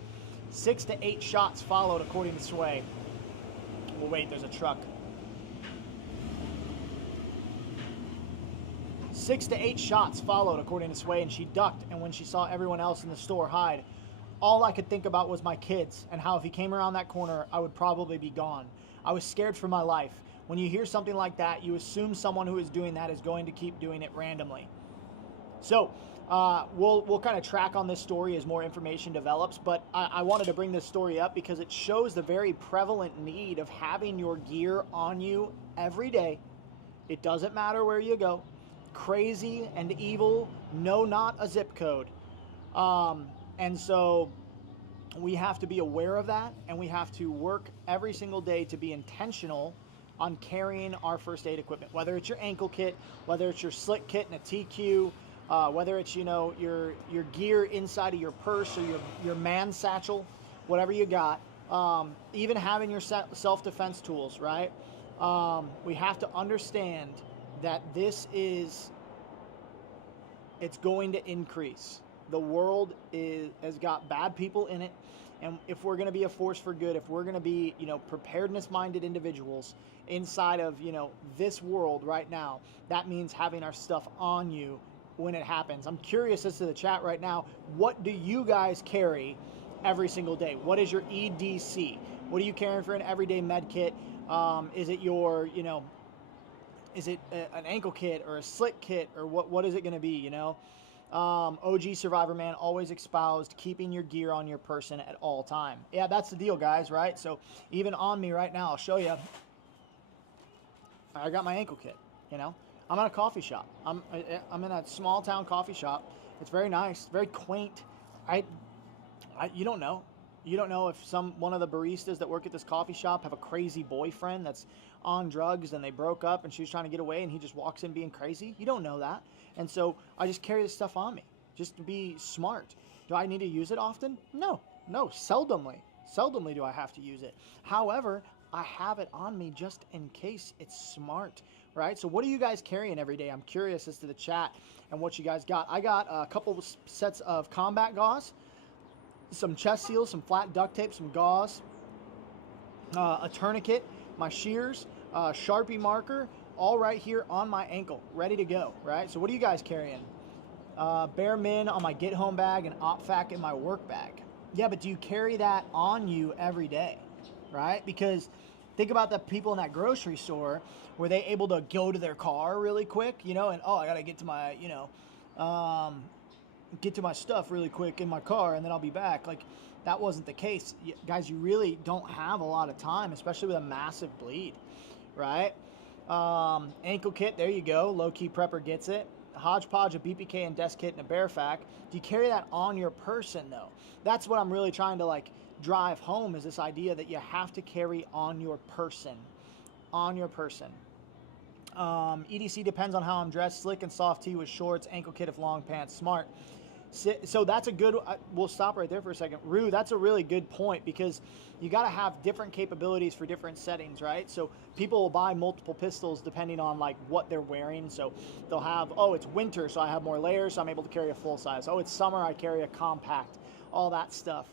6 to 8 shots followed, according to Sway. Well, wait, there's a truck. 6 to 8 shots followed, according to Sway, and she ducked, and when she saw everyone else in the store hide, all I could think about was my kids, and how if he came around that corner, I would probably be gone. I was scared for my life. When you hear something like that, you assume someone who is doing that is going to keep doing it randomly. So, we'll kind of track on this story as more information develops, but I wanted to bring this story up because it shows the very prevalent need of having your gear on you every day. It doesn't matter where you go. Crazy and evil know not a zip code. And so we have to be aware of that, and we have to work every single day to be intentional on carrying our first aid equipment, whether it's your ankle kit, whether it's your slick kit and a TQ, whether it's your gear inside of your purse or your man satchel, whatever you got, even having your self-defense tools, right? We have to understand that it's going to increase. The world has got bad people in it, and if we're going to be a force for good, if we're going to be, preparedness-minded individuals inside of, this world right now, that means having our stuff on you when it happens. I'm curious as to the chat right now, what do you guys carry every single day? What is your EDC? What are you carrying for an everyday med kit? Is it your, is it an ankle kit or a slick kit, or what is it going to be, OG Survivor Man, always espoused keeping your gear on your person at all time. Yeah, that's the deal, guys, right? So even on me right now, I'll show you. I got my ankle kit, I'm at a coffee shop. I'm in a small town coffee shop. It's very nice, very quaint. You don't know. You don't know if one of the baristas that work at this coffee shop have a crazy boyfriend that's on drugs and they broke up and she was trying to get away and he just walks in being crazy. You don't know that. And so I just carry this stuff on me just to be smart. Do I need to use it often? No, seldomly. Seldomly do I have to use it. However, I have it on me just in case. It's smart, right? So what are you guys carrying every day? I'm curious as to the chat and what you guys got. I got a couple of sets of combat gauze, some chest seals, some flat duct tape, some gauze, a tourniquet, my shears, Sharpie marker, all right here on my ankle, ready to go, right? So what are you guys carrying? Bare Min on my get home bag and OpFac in my work bag. Yeah, but do you carry that on you every day, right? Because think about the people in that grocery store. Were they able to go to their car really quick, and I got to get to my, get to my stuff really quick in my car and then I'll be back. Like, that wasn't the case. Guys, you really don't have a lot of time, especially with a massive bleed, right? Ankle kit, there you go. Low-key prepper gets it. Hodgepodge, a BPK and desk kit and a bear fac. Do you carry that on your person, though? That's what I'm really trying to, drive home, is this idea that you have to carry on your person. On your person. EDC depends on how I'm dressed. Slick and soft tee with shorts. Ankle kit if long pants. Smart. So that's a good, we'll stop right there for a second. Rue, that's a really good point, because you got to have different capabilities for different settings, right? So people will buy multiple pistols depending on what they're wearing. So they'll have, oh, it's winter, so I have more layers, so I'm able to carry a full size. Oh, it's summer, I carry a compact, all that stuff.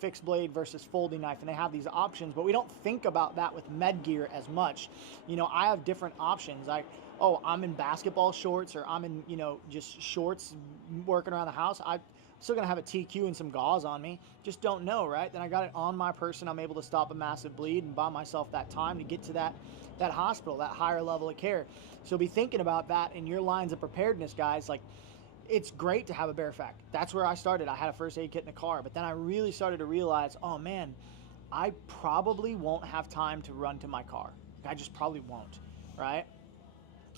Fixed blade versus folding knife, and they have these options, but we don't think about that with med gear as much. I have different options. I'm in basketball shorts, or I'm in, just shorts working around the house. I'm still going to have a TQ and some gauze on me. Just don't know, right? Then I got it on my person. I'm able to stop a massive bleed and buy myself that time to get to that hospital, that higher level of care. So be thinking about that in your lines of preparedness, guys. It's great to have a bear fac. That's where I started. I had a first aid kit in the car, but then I really started to realize, oh man, I probably won't have time to run to my car. I just probably won't, right?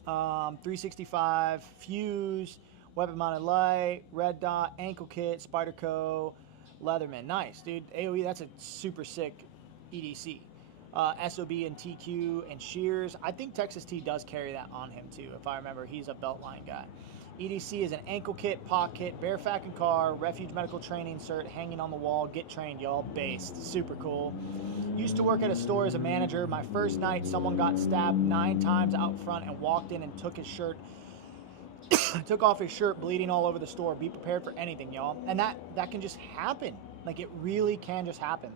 365 fuse, weapon mounted light, red dot, ankle kit, Spyderco, Leatherman. Nice, dude. AOE, that's a super sick EDC. SOB and TQ and shears. I think Texas T does carry that on him too, if I remember. He's a Beltline guy. EDC is an ankle kit, pocket kit, bear fac and car, Refuge Medical training cert hanging on the wall. Get trained, y'all. Based. Super cool. Used to work at a store as a manager. My first night, someone got stabbed 9 times out front and walked in and took his shirt, took off his shirt, bleeding all over the store. Be prepared for anything, y'all. And that can just happen. It really can just happen.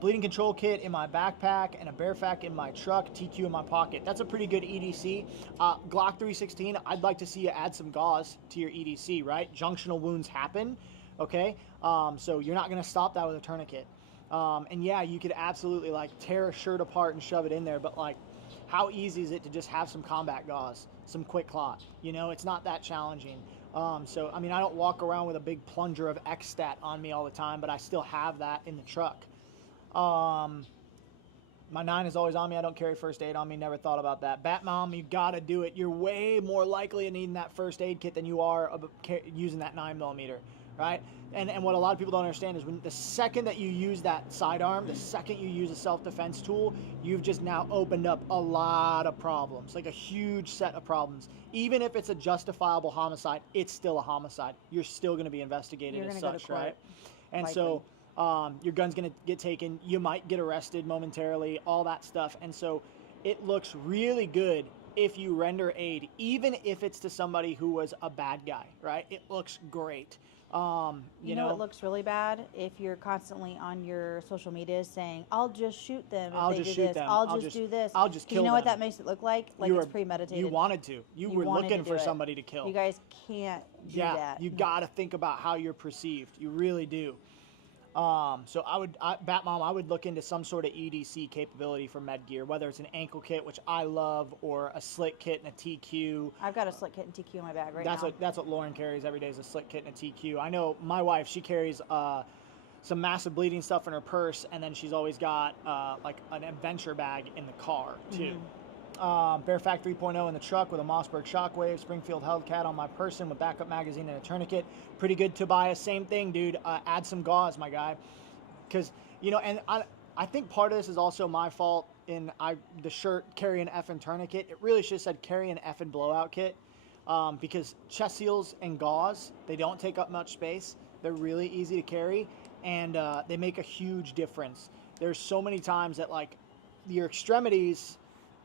Bleeding control kit in my backpack and a bear fac in my truck, TQ in my pocket. That's a pretty good EDC. Glock 316, I'd like to see you add some gauze to your EDC, right? Junctional wounds happen, okay? So you're not going to stop that with a tourniquet. And yeah, you could absolutely tear a shirt apart and shove it in there, but how easy is it to just have some combat gauze, some quick clot? It's not that challenging. So, I mean, I don't walk around with a big plunger of X-Stat on me all the time, but I still have that in the truck. My 9 is always on me. I don't carry first aid on me. Never thought about that. Bat Mom, you gotta do it. You're way more likely to needing that first aid kit than you are using that 9mm, right? And what a lot of people don't understand is when the second that you use that sidearm, the second you use a self-defense tool, you've just now opened up a lot of problems, a huge set of problems. Even if it's a justifiable homicide, it's still a homicide. You're still going to be investigated as such, right? And likely. So your gun's going to get taken. You might get arrested momentarily, all that stuff. And so it looks really good if you render aid, even if it's to somebody who was a bad guy, right? It looks great. You know, it looks really bad if you're constantly on your social media saying, "I'll just shoot them if I'll they just do shoot this. them. I'll just do this." I'll just 'Cause kill you know what them. that makes it look like? Like You it's were, premeditated. you wanted to. You were wanted looking to for do it. somebody to kill. You guys can't do Yeah, that. you got to think about how you're perceived. You really do. So Batmom, I would look into some sort of EDC capability for med gear, whether it's an ankle kit, which I love, or a slit kit and a TQ. I've got a slit kit and TQ in my bag That's now. that's what Lauren carries every day, is a slit kit and a TQ. I know my wife, she carries some massive bleeding stuff in her purse, and then she's always got like an adventure bag in the car too. Bearfact 3.0 in the truck with a Mossberg Shockwave, Springfield Hellcat on my person with backup magazine and a tourniquet. Pretty good, Tobias. Same thing, dude. Add some gauze, my guy. Because, you know, and I think part of this is also my fault in the shirt, carry an effing tourniquet. It really should have said carry an effing blowout kit. Because chest seals and gauze, they don't take up much space. They're really easy to carry, and they make a huge difference. There's so many times that, like, your extremities,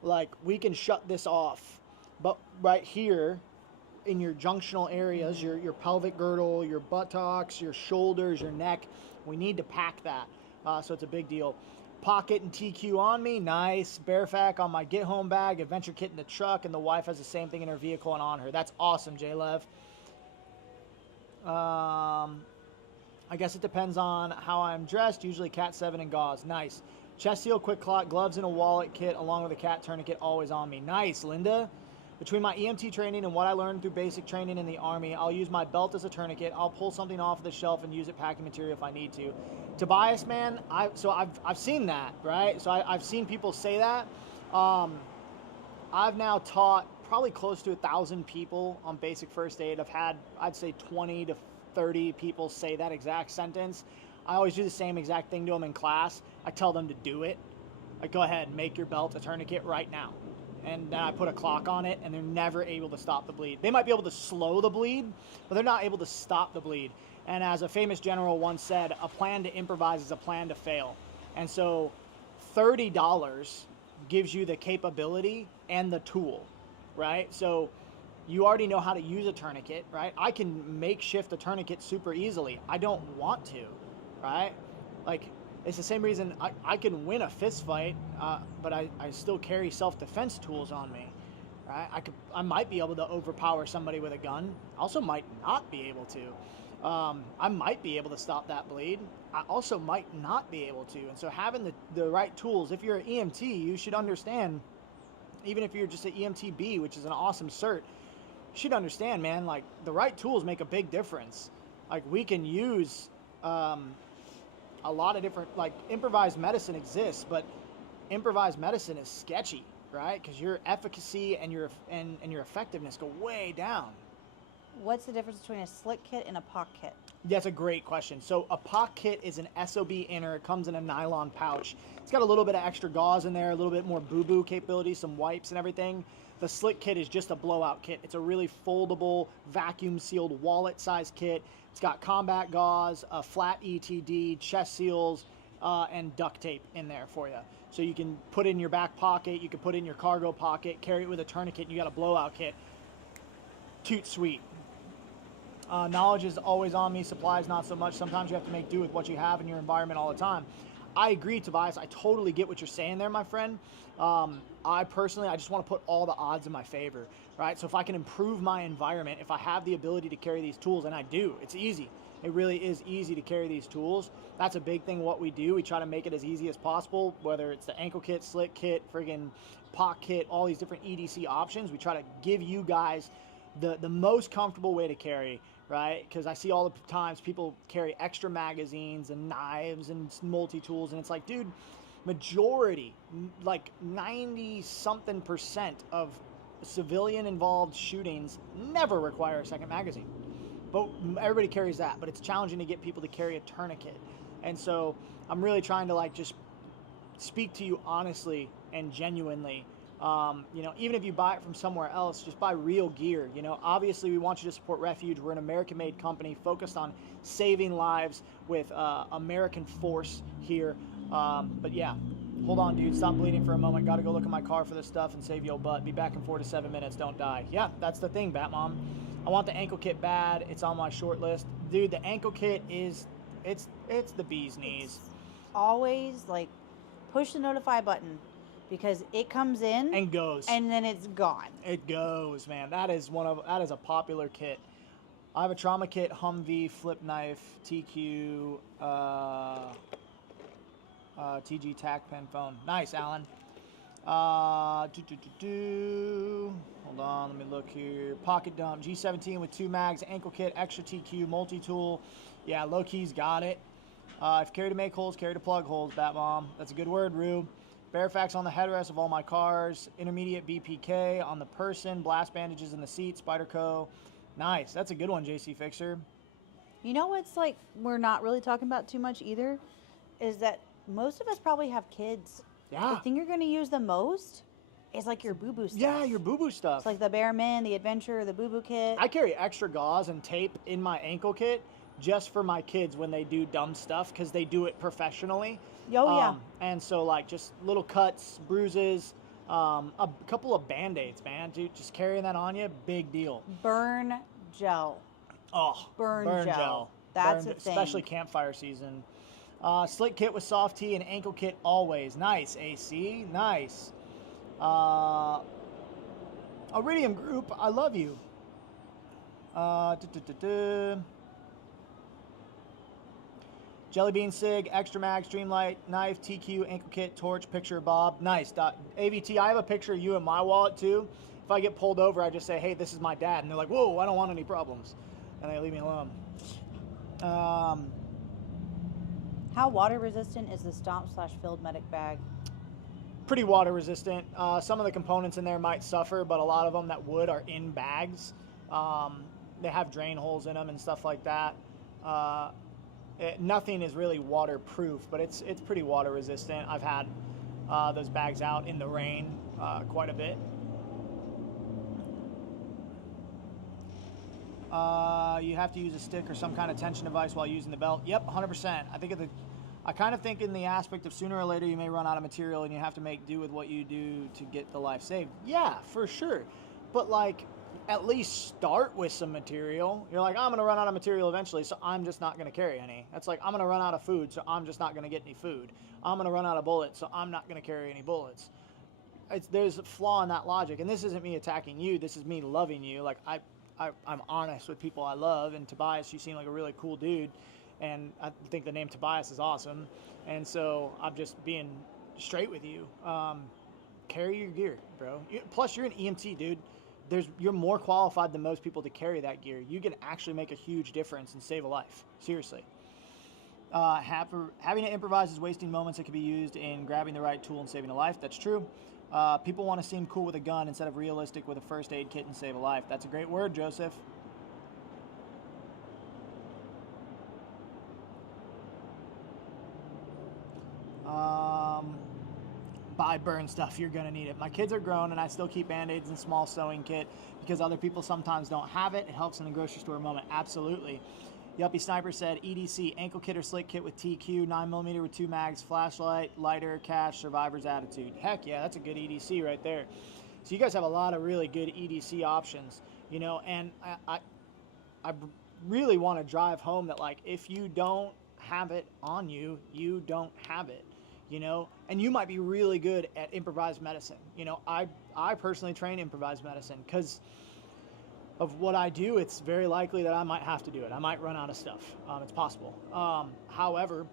like, we can shut this off, but right here in your junctional areas, your pelvic girdle, your buttocks, your shoulders, your neck, we need to pack that. So it's a big deal. Pocket and TQ on me, nice. Bearfac on my get home bag, adventure kit in the truck, and the wife has the same thing in her vehicle and on her. That's awesome, J-Lev. I guess it depends on how I'm dressed. Usually Cat 7 and gauze. Nice. Chest seal, quick clot, gloves, and a wallet kit along with a cat tourniquet always on me. Nice, Linda. Between my EMT training and what I learned through basic training in the Army, I'll use my belt as a tourniquet. I'll pull something off the shelf and use it packing material if I need to. Tobias, man, I've seen that, right? So I've seen people say that. I've now taught probably close to 1,000 people on basic first aid. I've had, I'd say, 20 to 30 people say that exact sentence. I always do the same exact thing to them in class. I tell them to do it. Like, go ahead, make your belt a tourniquet right now. And then I put a clock on it, and they're never able to stop the bleed. They might be able to slow the bleed, but they're not able to stop the bleed. And as a famous general once said, a plan to improvise is a plan to fail. And so $30 gives you the capability and the tool, right? So you already know how to use a tourniquet, right? I can makeshift a tourniquet super easily. I don't want to, right? Like, it's the same reason I can win a fist fight, but I still carry self-defense tools on me, right? I might be able to overpower somebody with a gun. I also might not be able to. I might be able to stop that bleed. I also might not be able to. And so having the right tools, if you're an EMT, you should understand, even if you're just an EMTB, which is an awesome cert, you should understand, man, like, the right tools make a big difference. Like, we can use a lot of different, like, improvised medicine exists, but improvised medicine is sketchy, right? Because your efficacy and your effectiveness go way down. What's the difference between a slit kit and a POC kit? That's a great question. So a POC kit is an SOB inner. It comes in a nylon pouch. It's got a little bit of extra gauze in there, a little bit more boo-boo capability, some wipes and everything. The slit kit is just a blowout kit. It's a really foldable, vacuum-sealed wallet-sized kit. It's got combat gauze, a flat ETD, chest seals, and duct tape in there for you. So you can put it in your back pocket, you can put it in your cargo pocket, carry it with a tourniquet, and you got a blowout kit. Toot sweet. Knowledge is always on me, supplies not so much. Sometimes you have to make do with what you have in your environment all the time. I agree, Tobias. I totally get what you're saying there, my friend. I personally, I just want to put all the odds in my favor, right? So if I can improve my environment, if I have the ability to carry these tools, and I do, it's easy. It really is easy to carry these tools. That's a big thing what we do. We try to make it as easy as possible, whether it's the ankle kit, slit kit, friggin' POC kit, all these different EDC options. We try to give you guys the most comfortable way to carry, right? Because I see all the times people carry extra magazines and knives and multi-tools, and it's like, dude, majority, like 90-something% of civilian involved shootings never require a second magazine. But everybody carries that, but it's challenging to get people to carry a tourniquet. And so I'm really trying to, like, just speak to you honestly and genuinely. Even if you buy it from somewhere else, just buy real gear. Obviously we want you to support Refuge. We're an American-made company focused on saving lives with American force here. But yeah, Hold on, dude. Stop bleeding for a moment. Gotta go look at my car for this stuff and save your butt. Be back in 4 to 7 minutes. Don't die. Yeah, that's the thing, Batmom. I want the ankle kit bad. It's on my short list. Dude, the ankle kit is, it's the bee's knees. It's always like push the notify button because it comes in And goes. and then it's gone. It goes, man. That is a popular kit. I have a trauma kit, Humvee, flip knife, TQ, TG tack pen phone. Nice, Alan. Hold on, let me look here. Pocket dump, G17 with 2 mags, ankle kit, extra TQ, multi-tool. Yeah, low key's got it. If carry to make holes, carry to plug holes, Batmom. That's a good word, Rue. Bearfax on the headrest of all my cars. Intermediate BPK on the person. Blast bandages in the seat. Spyderco. Nice. That's a good one, JC Fixer. You know what's like we're not really talking about too much either is that most of us probably have kids. Yeah. The thing you're going to use the most is like your boo-boo stuff. Yeah, your boo-boo stuff. It's like the Bearman, the Adventure, the boo-boo kit. I carry extra gauze and tape in my ankle kit just for my kids when they do dumb stuff because they do it professionally. Oh, yeah. And so, like, just little cuts, bruises, a couple of Band-Aids, man. Dude, just carrying that on you, big deal. Burn gel. Oh, Burn gel. That's a thing. Especially campfire season. Slick kit with soft tee and ankle kit always. Nice, AC. Nice. Iridium Group, I love you. Jelly Bean Sig, Extra Mag, Streamlight, Knife, TQ, Ankle Kit, Torch, Picture of Bob. Nice. AVT, I have a picture of you in my wallet too. If I get pulled over, I just say, hey, this is my dad. And they're like, whoa, I don't want any problems. And they leave me alone. How water resistant is the Stomp/Filled Medic bag? Pretty water resistant. Some of the components in there might suffer, but a lot of them that would are in bags. They have drain holes in them and stuff like that. Nothing is really waterproof, but it's pretty water resistant. I've had those bags out in the rain quite a bit. You have to use a stick or some kind of tension device while using the belt. Yep, 100%. I kind of think in the aspect of sooner or later you may run out of material and you have to make do with what you do to get the life saved. Yeah, for sure. But like, at least start with some material. You're like, I'm going to run out of material eventually, so I'm just not going to carry any. That's like, I'm going to run out of food, so I'm just not going to get any food. I'm going to run out of bullets, so I'm not going to carry any bullets. There's a flaw in that logic, and this isn't me attacking you. This is me loving you. Like, I'm honest with people I love, and Tobias, you seem like a really cool dude, and I think the name Tobias is awesome, and so I'm just being straight with you. Carry your gear, bro. Plus, you're an EMT, dude. You're more qualified than most people to carry that gear. You can actually make a huge difference and save a life. Seriously. Having to improvise is wasting moments that could be used in grabbing the right tool and saving a life. That's true. People want to seem cool with a gun instead of realistic with a first aid kit and save a life. That's a great word, Joseph. Buy burn stuff. You're going to need it. My kids are grown, and I still keep Band-Aids and small sewing kit because other people sometimes don't have it. It helps in the grocery store moment. Absolutely. Yuppie Sniper said, EDC, ankle kit or slick kit with TQ, 9mm with 2 mags, flashlight, lighter, cash, survivor's attitude. Heck yeah, that's a good EDC right there. So you guys have a lot of really good EDC options, you know, and I really want to drive home that, like, if you don't have it on you, you don't have it, you know, and you might be really good at improvised medicine. You know, I personally train improvised medicine because of what I do. It's very likely that I might have to do it. I might run out of stuff. It's possible. However,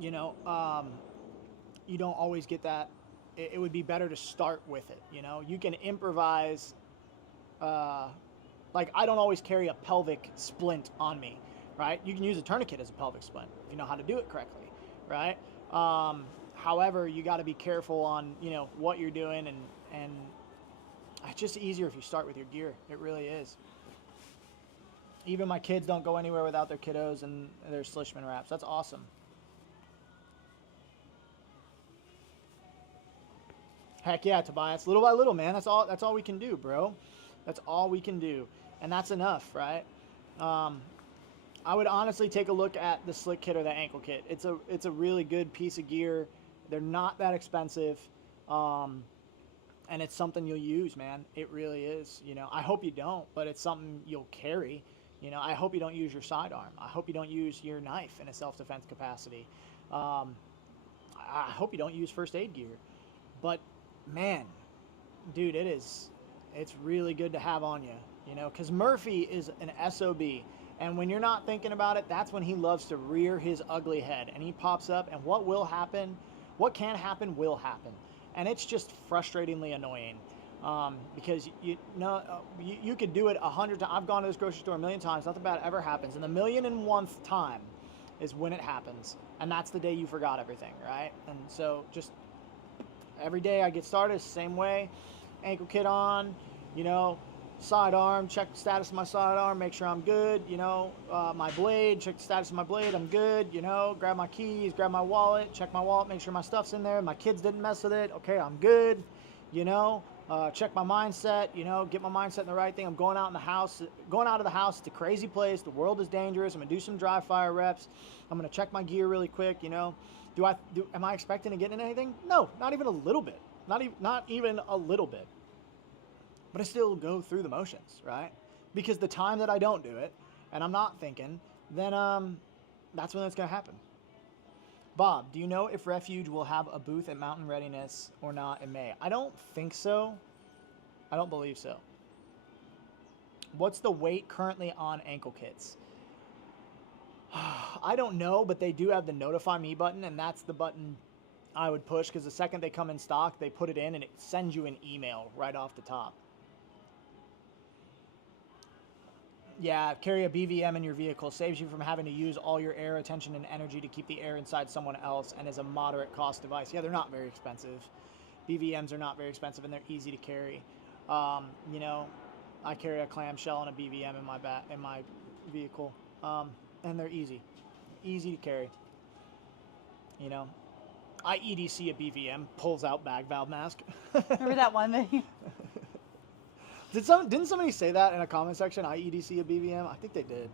you know, you don't always get that. It would be better to start with it. You know, you can improvise. Like, I don't always carry a pelvic splint on me, right? You can use a tourniquet as a pelvic splint if you know how to do it correctly, right? However, you got to be careful on, you know, what you're doing, and it's just easier if you start with your gear. It really is. Even my kids don't go anywhere without their kiddos and their Slishman wraps. That's awesome. Heck yeah, Tobias. Little by little, man. That's all we can do, bro. That's all we can do. And that's enough, right? I would honestly take a look at the slick kit or the ankle kit. It's a really good piece of gear They're not that expensive. And it's something you'll use, man. It really is. You know, I hope you don't, but it's something you'll carry. You know, I hope you don't use your sidearm. I hope you don't use your knife in a self-defense capacity. I hope you don't use first aid gear. But, man, dude, it's really good to have on you, you know, because Murphy is an SOB. And when you're not thinking about it, that's when he loves to rear his ugly head. And he pops up, and what can happen will happen. And it's just frustratingly annoying because you could do it 100 times. I've gone to this grocery store a million times. Nothing bad ever happens. And the 1,000,001th time is when it happens. And that's the day you forgot everything, right? And so just every day I get started, same way. Ankle kit on, you know, sidearm, check the status of my sidearm, make sure I'm good, you know, my blade, check the status of my blade, I'm good, you know, grab my keys, grab my wallet, check my wallet, make sure my stuff's in there, my kids didn't mess with it, okay, I'm good, you know, check my mindset, you know, get my mindset in the right thing. I'm going out of the house, it's a crazy place, the world is dangerous, I'm gonna do some dry fire reps, I'm gonna check my gear really quick, you know, am I expecting to get in anything? No, not even a little bit, not even a little bit. But I still go through the motions, right? Because the time that I don't do it, and I'm not thinking, then that's when it's going to happen. Bob, do you know if Refuge will have a booth at Mountain Readiness or not in May? I don't think so. I don't believe so. What's the weight currently on ankle kits? I don't know, but they do have the Notify Me button, and that's the button I would push because the second they come in stock, they put it in, and it sends you an email right off the top. Yeah, carry a BVM in your vehicle. Saves you from having to use all your air, attention, and energy to keep the air inside someone else and is a moderate cost device. Yeah, they're not very expensive. BVMs are not very expensive and they're easy to carry. You know, I carry a clamshell and a BVM in my vehicle, and they're easy to carry. You know, I EDC a BVM, pulls out bag valve mask. Remember that one thing? Didn't somebody say that in a comment section? I EDC a BVM? I think they did.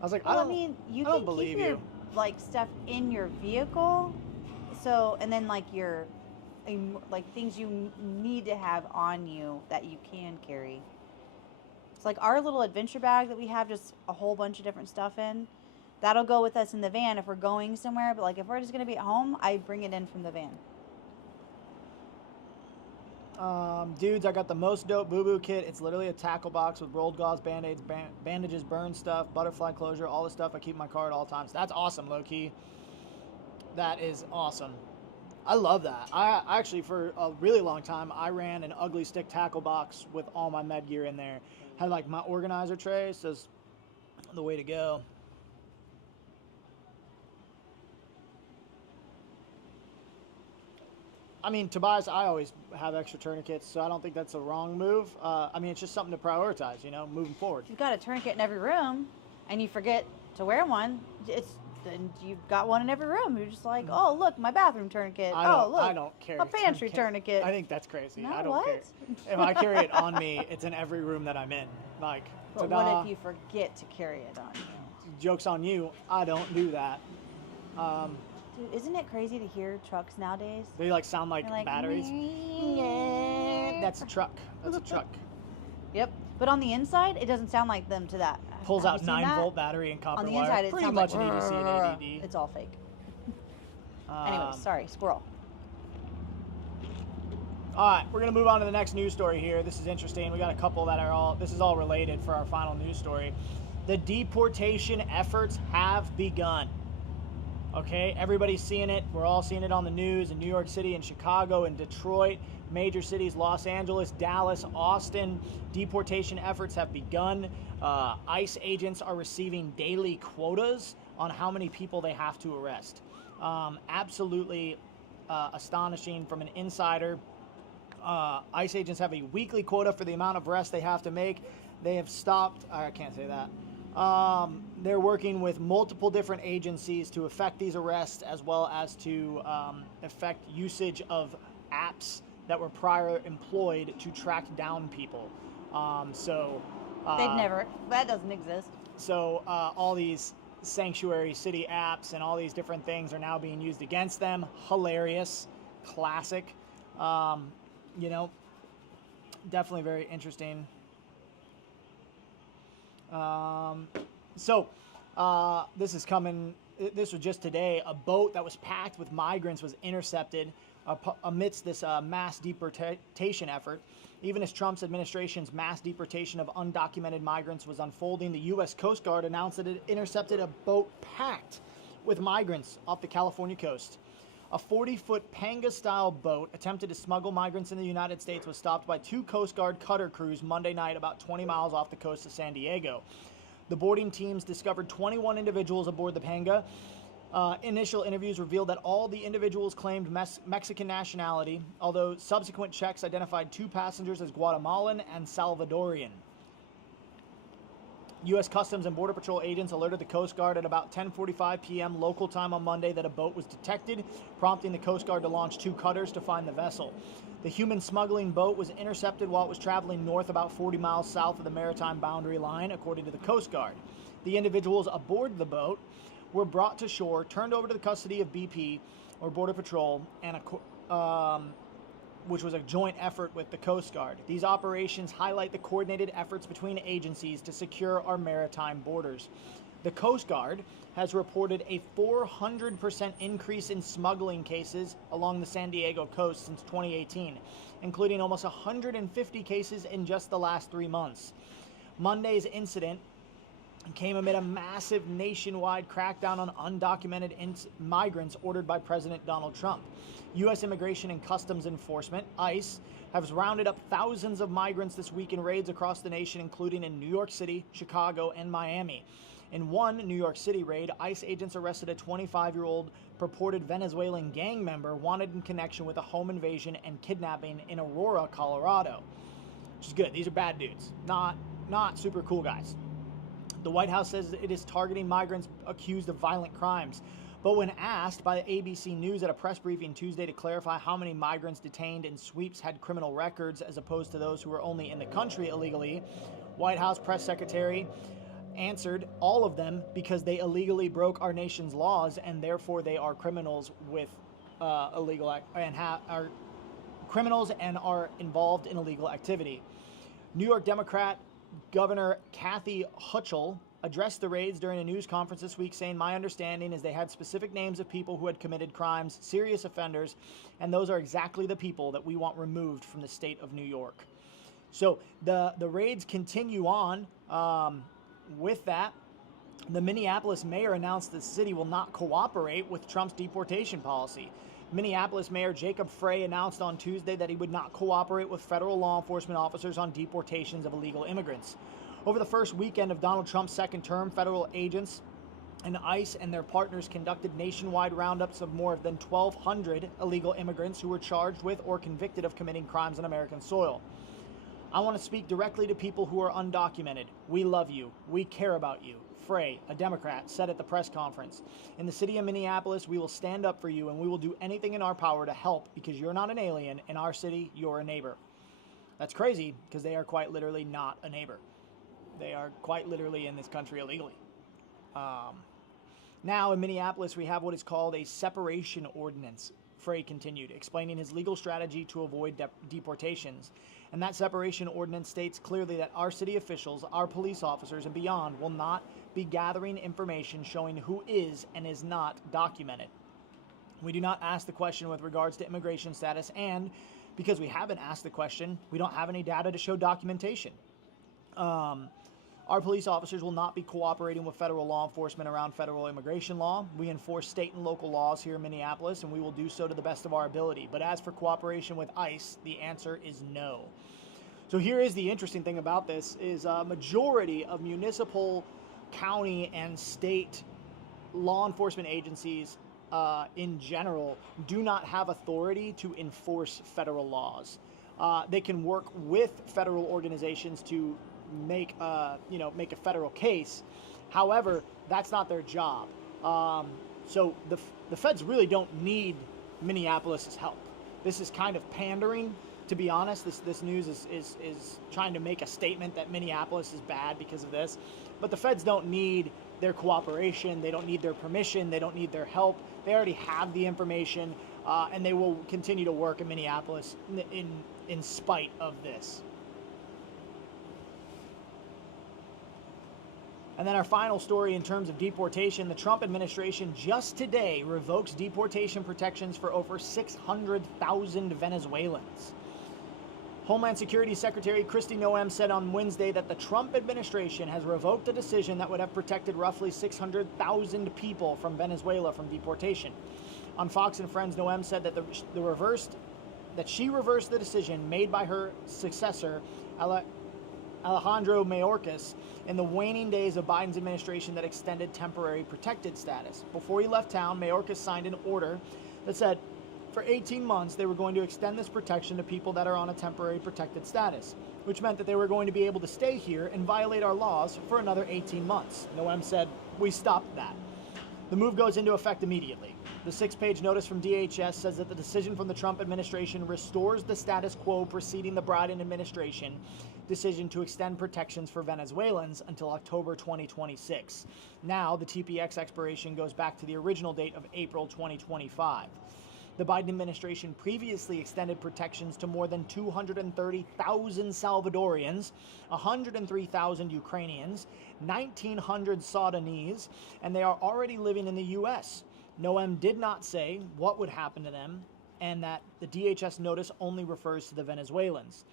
I was like, well, you don't can believe keep your you. like stuff in your vehicle, so and then like your like things you need to have on you that you can carry. It's like our little adventure bag that we have just a whole bunch of different stuff in. That'll go with us in the van if we're going somewhere. But like if we're just gonna be at home, I bring it in from the van. Dudes, I got the most dope boo-boo kit. It's literally a tackle box with rolled gauze, band-aids, bandages, burn stuff, butterfly closure, all the stuff I keep in my car at all times. That's awesome, low-key. That is awesome. I love that. I actually, for a really long time, I ran an ugly stick tackle box with all my med gear in there. Had like my organizer tray, so it's the way to go. I mean, Tobias, I always have extra tourniquets, so I don't think that's a wrong move. I mean, it's just something to prioritize, you know, moving forward. You've got a tourniquet in every room, and you forget to wear one. And you've got one in every room. You're just like, oh, look, my bathroom tourniquet. I don't carry a pantry tourniquet. I think that's crazy. No, I don't what? care. If I carry it on me, it's in every room that I'm in. Like, but ta-da. what if you forget to carry it on you? Joke's on you. I don't do that. Dude, isn't it crazy to hear trucks nowadays? They like sound like, They're batteries. That's a truck. That's a truck. Yep. But on the inside, it doesn't sound like them to that. Pulls Have out you seen 9-volt battery and copper on the wire. inside, it Pretty sounds much like an EDC and ADD. It's all fake. Anyway, sorry, squirrel. All right, we're going to move on to the next news story here. This is interesting. We got a couple that are this is all related for our final news story. The deportation efforts have begun. Okay, everybody's seeing it. We're all seeing it on the news in New York City and Chicago and Detroit, major cities, Los Angeles, Dallas, Austin. Deportation efforts have begun. ICE agents are receiving daily quotas on how many people they have to arrest. Absolutely astonishing from an insider. ICE agents have a weekly quota for the amount of arrests they have to make. They have stopped, I can't say that. They're working with multiple different agencies to effect these arrests as well as to effect usage of apps that were prior employed to track down people. That doesn't exist. So all these sanctuary city apps and all these different things are now being used against them. Hilarious, classic. You know, definitely very interesting. This is coming. This was just today. A boat that was packed with migrants was intercepted amidst this mass deportation effort. Even as Trump's administration's mass deportation of undocumented migrants was unfolding, the U.S. Coast Guard announced that it intercepted a boat packed with migrants off the California coast. A 40-foot panga-style boat attempted to smuggle migrants in the United States was stopped by 2 Coast Guard cutter crews Monday night about 20 miles off the coast of San Diego. The boarding teams discovered 21 individuals aboard the panga. Initial interviews revealed that all the individuals claimed Mexican nationality, although subsequent checks identified 2 passengers as Guatemalan and Salvadorian. U.S. Customs and Border Patrol agents alerted the Coast Guard at about 10:45 p.m. local time on Monday that a boat was detected, prompting the Coast Guard to launch 2 cutters to find the vessel. The human smuggling boat was intercepted while it was traveling north about 40 miles south of the maritime boundary line, according to the Coast Guard. The individuals aboard the boat were brought to shore, turned over to the custody of BP, or Border Patrol, and which was a joint effort with the Coast Guard. These operations highlight the coordinated efforts between agencies to secure our maritime borders. The Coast Guard has reported a 400% increase in smuggling cases along the San Diego coast since 2018, including almost 150 cases in just the last 3 months. Monday's incident came amid a massive nationwide crackdown on undocumented migrants ordered by President Donald Trump. U.S. Immigration and Customs Enforcement, ICE, has rounded up thousands of migrants this week in raids across the nation, including in New York City, Chicago, and Miami. In one New York City raid, ICE agents arrested a 25-year-old purported Venezuelan gang member wanted in connection with a home invasion and kidnapping in Aurora, Colorado. Which is good. These are bad dudes. Not super cool guys. The White House says it is targeting migrants accused of violent crimes. But when asked by ABC News at a press briefing Tuesday to clarify how many migrants detained in sweeps had criminal records as opposed to those who were only in the country illegally, White House press secretary answered all of them because they illegally broke our nation's laws and therefore they are criminals with are criminals and are involved in illegal activity. New York Democrat Governor Kathy Hochul addressed the raids during a news conference this week, saying, "My understanding is they had specific names of people who had committed crimes, serious offenders, and those are exactly the people that we want removed from the state of New York." So the raids continue on. With that, the Minneapolis mayor announced the city will not cooperate with Trump's deportation policy. Minneapolis Mayor Jacob Frey announced on Tuesday that he would not cooperate with federal law enforcement officers on deportations of illegal immigrants. Over the first weekend of Donald Trump's second term, federal agents and ICE and their partners conducted nationwide roundups of more than 1,200 illegal immigrants who were charged with or convicted of committing crimes on American soil. "I want to speak directly to people who are undocumented. We love you. We care about you," Frey, a Democrat, said at the press conference. "In the city of Minneapolis, we will stand up for you and we will do anything in our power to help because you're not an alien. In our city, you're a neighbor." That's crazy because they are quite literally not a neighbor. They are quite literally in this country illegally. Now in Minneapolis, we have what is called a separation ordinance, Frey continued, explaining his legal strategy to avoid deportations. And that separation ordinance states clearly that our city officials, our police officers, and beyond will not be gathering information showing who is and is not documented. We do not ask the question with regards to immigration status, and because we haven't asked the question, we don't have any data to show documentation. Our police officers will not be cooperating with federal law enforcement around federal immigration law. We enforce state and local laws here in Minneapolis, and we will do so to the best of our ability. But as for cooperation with ICE, the answer is no. So here is the interesting thing about this is a majority of municipal, county, and state law enforcement agencies in general do not have authority to enforce federal laws. They can work with federal organizations to make a federal case. However, that's not their job. So the feds really don't need Minneapolis' help. This is kind of pandering, to be honest. This news is trying to make a statement that Minneapolis is bad because of this. But the feds don't need their cooperation. They don't need their permission. They don't need their help. They already have the information, and they will continue to work in Minneapolis in spite of this. And then our final story in terms of deportation, the Trump administration just today revokes deportation protections for over 600,000 Venezuelans. Homeland Security Secretary Kristi Noem said on Wednesday that the Trump administration has revoked a decision that would have protected roughly 600,000 people from Venezuela from deportation. On Fox and Friends, Noem said that she reversed the decision made by her successor, Alejandro Mayorkas, in the waning days of Biden's administration that extended temporary protected status. Before he left town, Mayorkas signed an order that said for 18 months they were going to extend this protection to people that are on a temporary protected status, which meant that they were going to be able to stay here and violate our laws for another 18 months. Noem said, "We stopped that." The move goes into effect immediately. The 6-page notice from DHS says that the decision from the Trump administration restores the status quo preceding the Biden administration decision to extend protections for Venezuelans until October 2026. Now, the TPX expiration goes back to the original date of April 2025. The Biden administration previously extended protections to more than 230,000 Salvadorians, 103,000 Ukrainians, 1,900 Sudanese, and they are already living in the U.S. Noem did not say what would happen to them, and that the DHS notice only refers to the Venezuelans.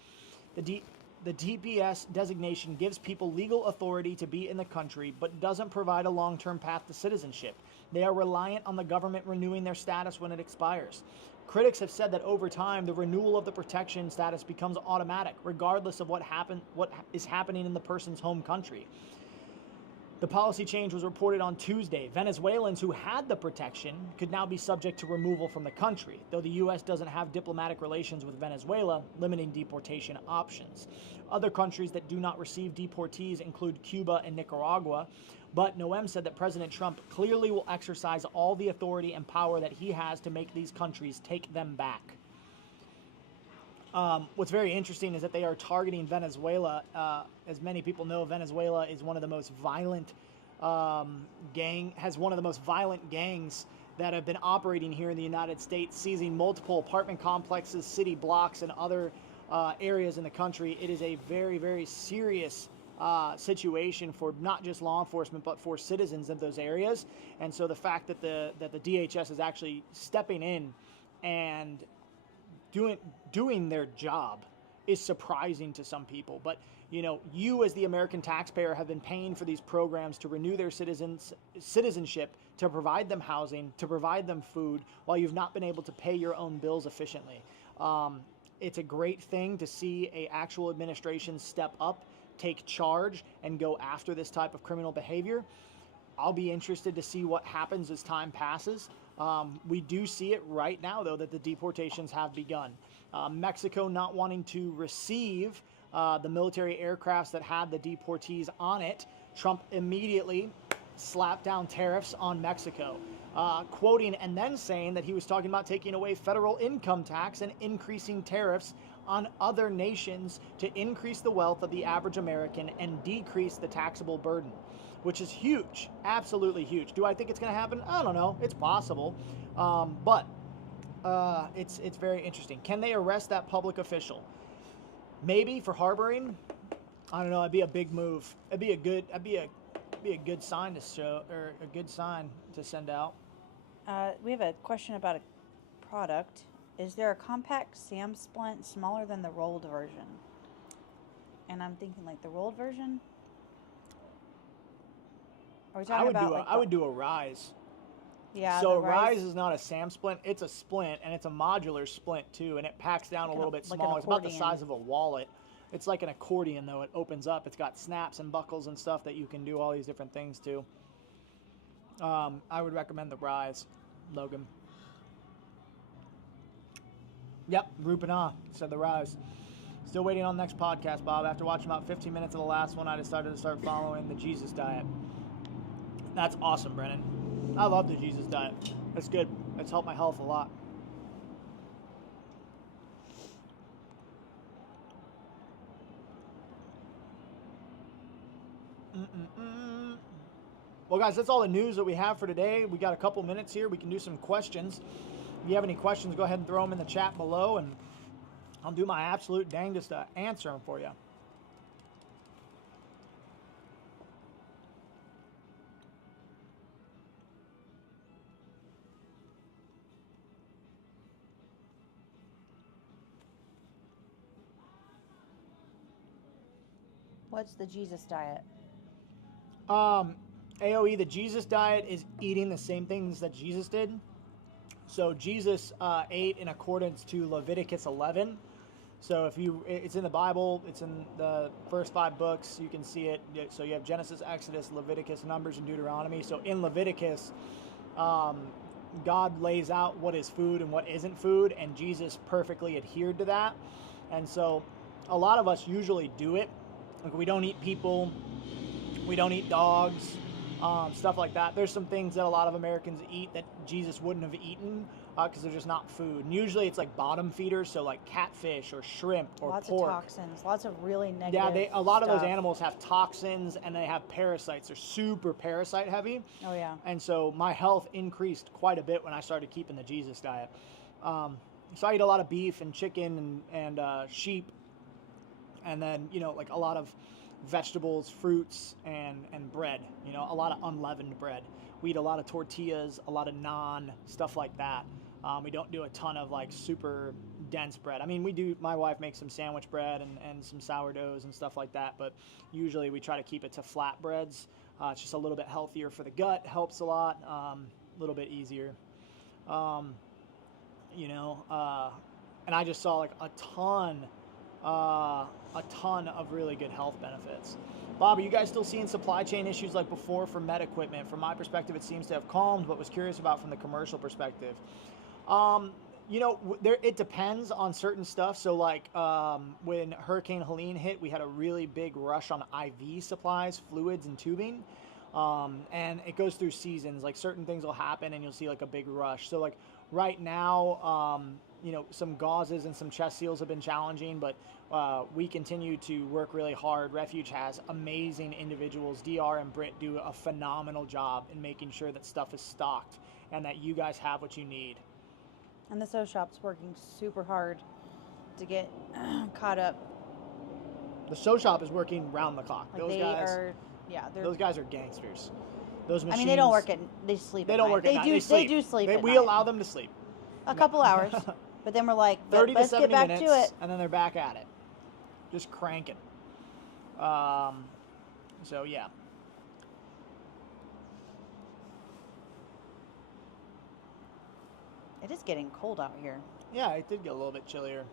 The TPS designation gives people legal authority to be in the country, but doesn't provide a long-term path to citizenship. They are reliant on the government renewing their status when it expires. Critics have said that over time, the renewal of the protection status becomes automatic, regardless of what is happening in the person's home country. The policy change was reported on Tuesday. Venezuelans who had the protection could now be subject to removal from the country, though the U.S. doesn't have diplomatic relations with Venezuela, limiting deportation options. Other countries that do not receive deportees include Cuba and Nicaragua, but Noem said that President Trump clearly will exercise all the authority and power that he has to make these countries take them back. What's very interesting is that they are targeting Venezuela. As many people know, Venezuela is one of the most violent has one of the most violent gangs that have been operating here in the United States, seizing multiple apartment complexes, city blocks, and other areas in the country. It is a very, very serious situation for not just law enforcement, but for citizens of those areas. And so the fact that the DHS is actually stepping in and doing their job is surprising to some people. But you as the American taxpayer have been paying for these programs to renew their citizenship, to provide them housing, to provide them food, while you've not been able to pay your own bills efficiently. It's a great thing to see a actual administration step up, take charge, and go after this type of criminal behavior. I'll be interested to see what happens as time passes. We do see it right now, though, that the deportations have begun. Mexico not wanting to receive the military aircrafts that had the deportees on it, Trump immediately slapped down tariffs on Mexico, quoting and then saying that he was talking about taking away federal income tax and increasing tariffs on other nations to increase the wealth of the average American and decrease the taxable burden, which is huge, absolutely huge. Do I think it's going to happen? I don't know. It's possible, but it's very interesting. Can they arrest that public official? Maybe for harboring. I don't know. It'd be a big move. It'd be a good sign to show, or a good sign to send out. We have a question about a product. Is there a compact SAM splint smaller than the rolled version? And I'm thinking like the rolled version. Are we talking I would do a Rise. Yeah. So a Rise is not a SAM splint; it's a splint, and it's a modular splint too, and it packs down a little bit smaller. It's about the size of a wallet. It's like an accordion, though. It opens up. It's got snaps and buckles and stuff that you can do all these different things to. I would recommend the Rise, Logan. Yep, Rupana said the Rise. Still waiting on the next podcast, Bob. After watching about 15 minutes of the last one, I decided to start following the Jesus diet. That's awesome, Brennan. I love the Jesus diet. It's good. It's helped my health a lot. Well, guys, that's all the news that we have for today. We got a couple minutes here. We can do some questions. If you have any questions, go ahead and throw them in the chat below, and I'll do my absolute dangest to answer them for you. What's the Jesus diet? AOE, the Jesus diet is eating the same things that Jesus did. So Jesus ate in accordance to Leviticus 11. So it's in the Bible, it's in the first 5 books, you can see it. So you have Genesis, Exodus, Leviticus, Numbers, and Deuteronomy. So in Leviticus, God lays out what is food and what isn't food, and Jesus perfectly adhered to that. And so a lot of us usually do it. Like, we don't eat people, we don't eat dogs, stuff like that. There's some things that a lot of Americans eat that Jesus wouldn't have eaten because they're just not food. And usually it's like bottom feeders, so like catfish or shrimp or lots pork. Lots of toxins, lots of really negative Yeah, a lot of those stuff. animals have toxins and they have parasites. They're super parasite heavy. Oh, yeah. And so my health increased quite a bit when I started keeping the Jesus diet. So I eat a lot of beef and chicken and sheep. And then, like a lot of vegetables, fruits, and bread, a lot of unleavened bread. We eat a lot of tortillas, a lot of naan, stuff like that. We don't do a ton of like super dense bread. I mean, my wife makes some sandwich bread and some sourdoughs and stuff like that, but usually we try to keep it to flat breads. It's just a little bit healthier for the gut, helps a lot, a little bit easier. And I just saw like a ton of really good health benefits. Bob, are you guys still seeing supply chain issues like before for med equipment? From my perspective, it seems to have calmed, but was curious about from the commercial perspective. It depends on certain stuff. So like when Hurricane Helene hit, we had a really big rush on IV supplies, fluids, and tubing. And it goes through seasons. Like certain things will happen and you'll see like a big rush. So like right now, some gauzes and some chest seals have been challenging, but we continue to work really hard. Refuge has amazing individuals. DR and Britt do a phenomenal job in making sure that stuff is stocked and that you guys have what you need. And the sew shop's working super hard to get caught up. The sew shop is working round the clock. Like Those guys are gangsters. Those machines. I mean, they don't work they sleep. They don't work at night. They do sleep. We allow them to sleep. A couple hours. But then we're like, 30 let's to 70 get back minutes, to it. and then they're back at it. Just cranking. So, yeah. It is getting cold out here. Yeah, it did get a little bit chillier.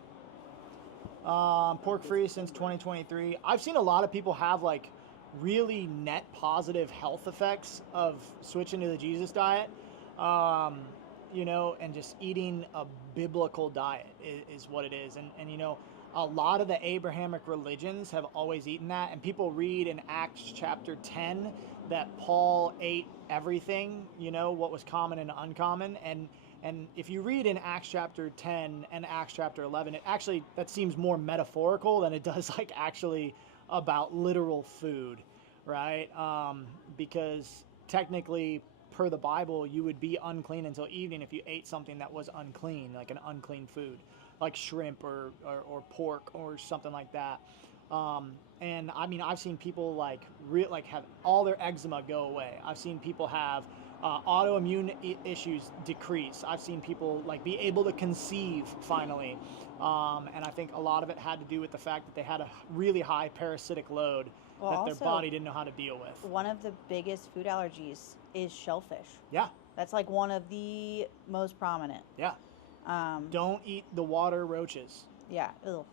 Pork free since 2023. I've seen a lot of people have like really net positive health effects of switching to the Jesus diet. And just eating a biblical diet is what it is. And a lot of the Abrahamic religions have always eaten that. And people read in Acts chapter 10 that Paul ate everything, what was common and uncommon. And if you read in Acts chapter 10 and Acts chapter 11, that seems more metaphorical than it does like actually about literal food, right? Because technically, per the Bible, you would be unclean until evening if you ate something that was unclean, like an unclean food, like shrimp or pork or something like that. And I mean, I've seen people have all their eczema go away. I've seen people have autoimmune issues decrease. I've seen people be able to conceive finally. And I think a lot of it had to do with the fact that they had a really high parasitic load that their body didn't know how to deal with. One of the biggest food allergies is shellfish. Yeah. That's like one of the most prominent. Yeah. Don't eat the water roaches. Yeah. Ugh.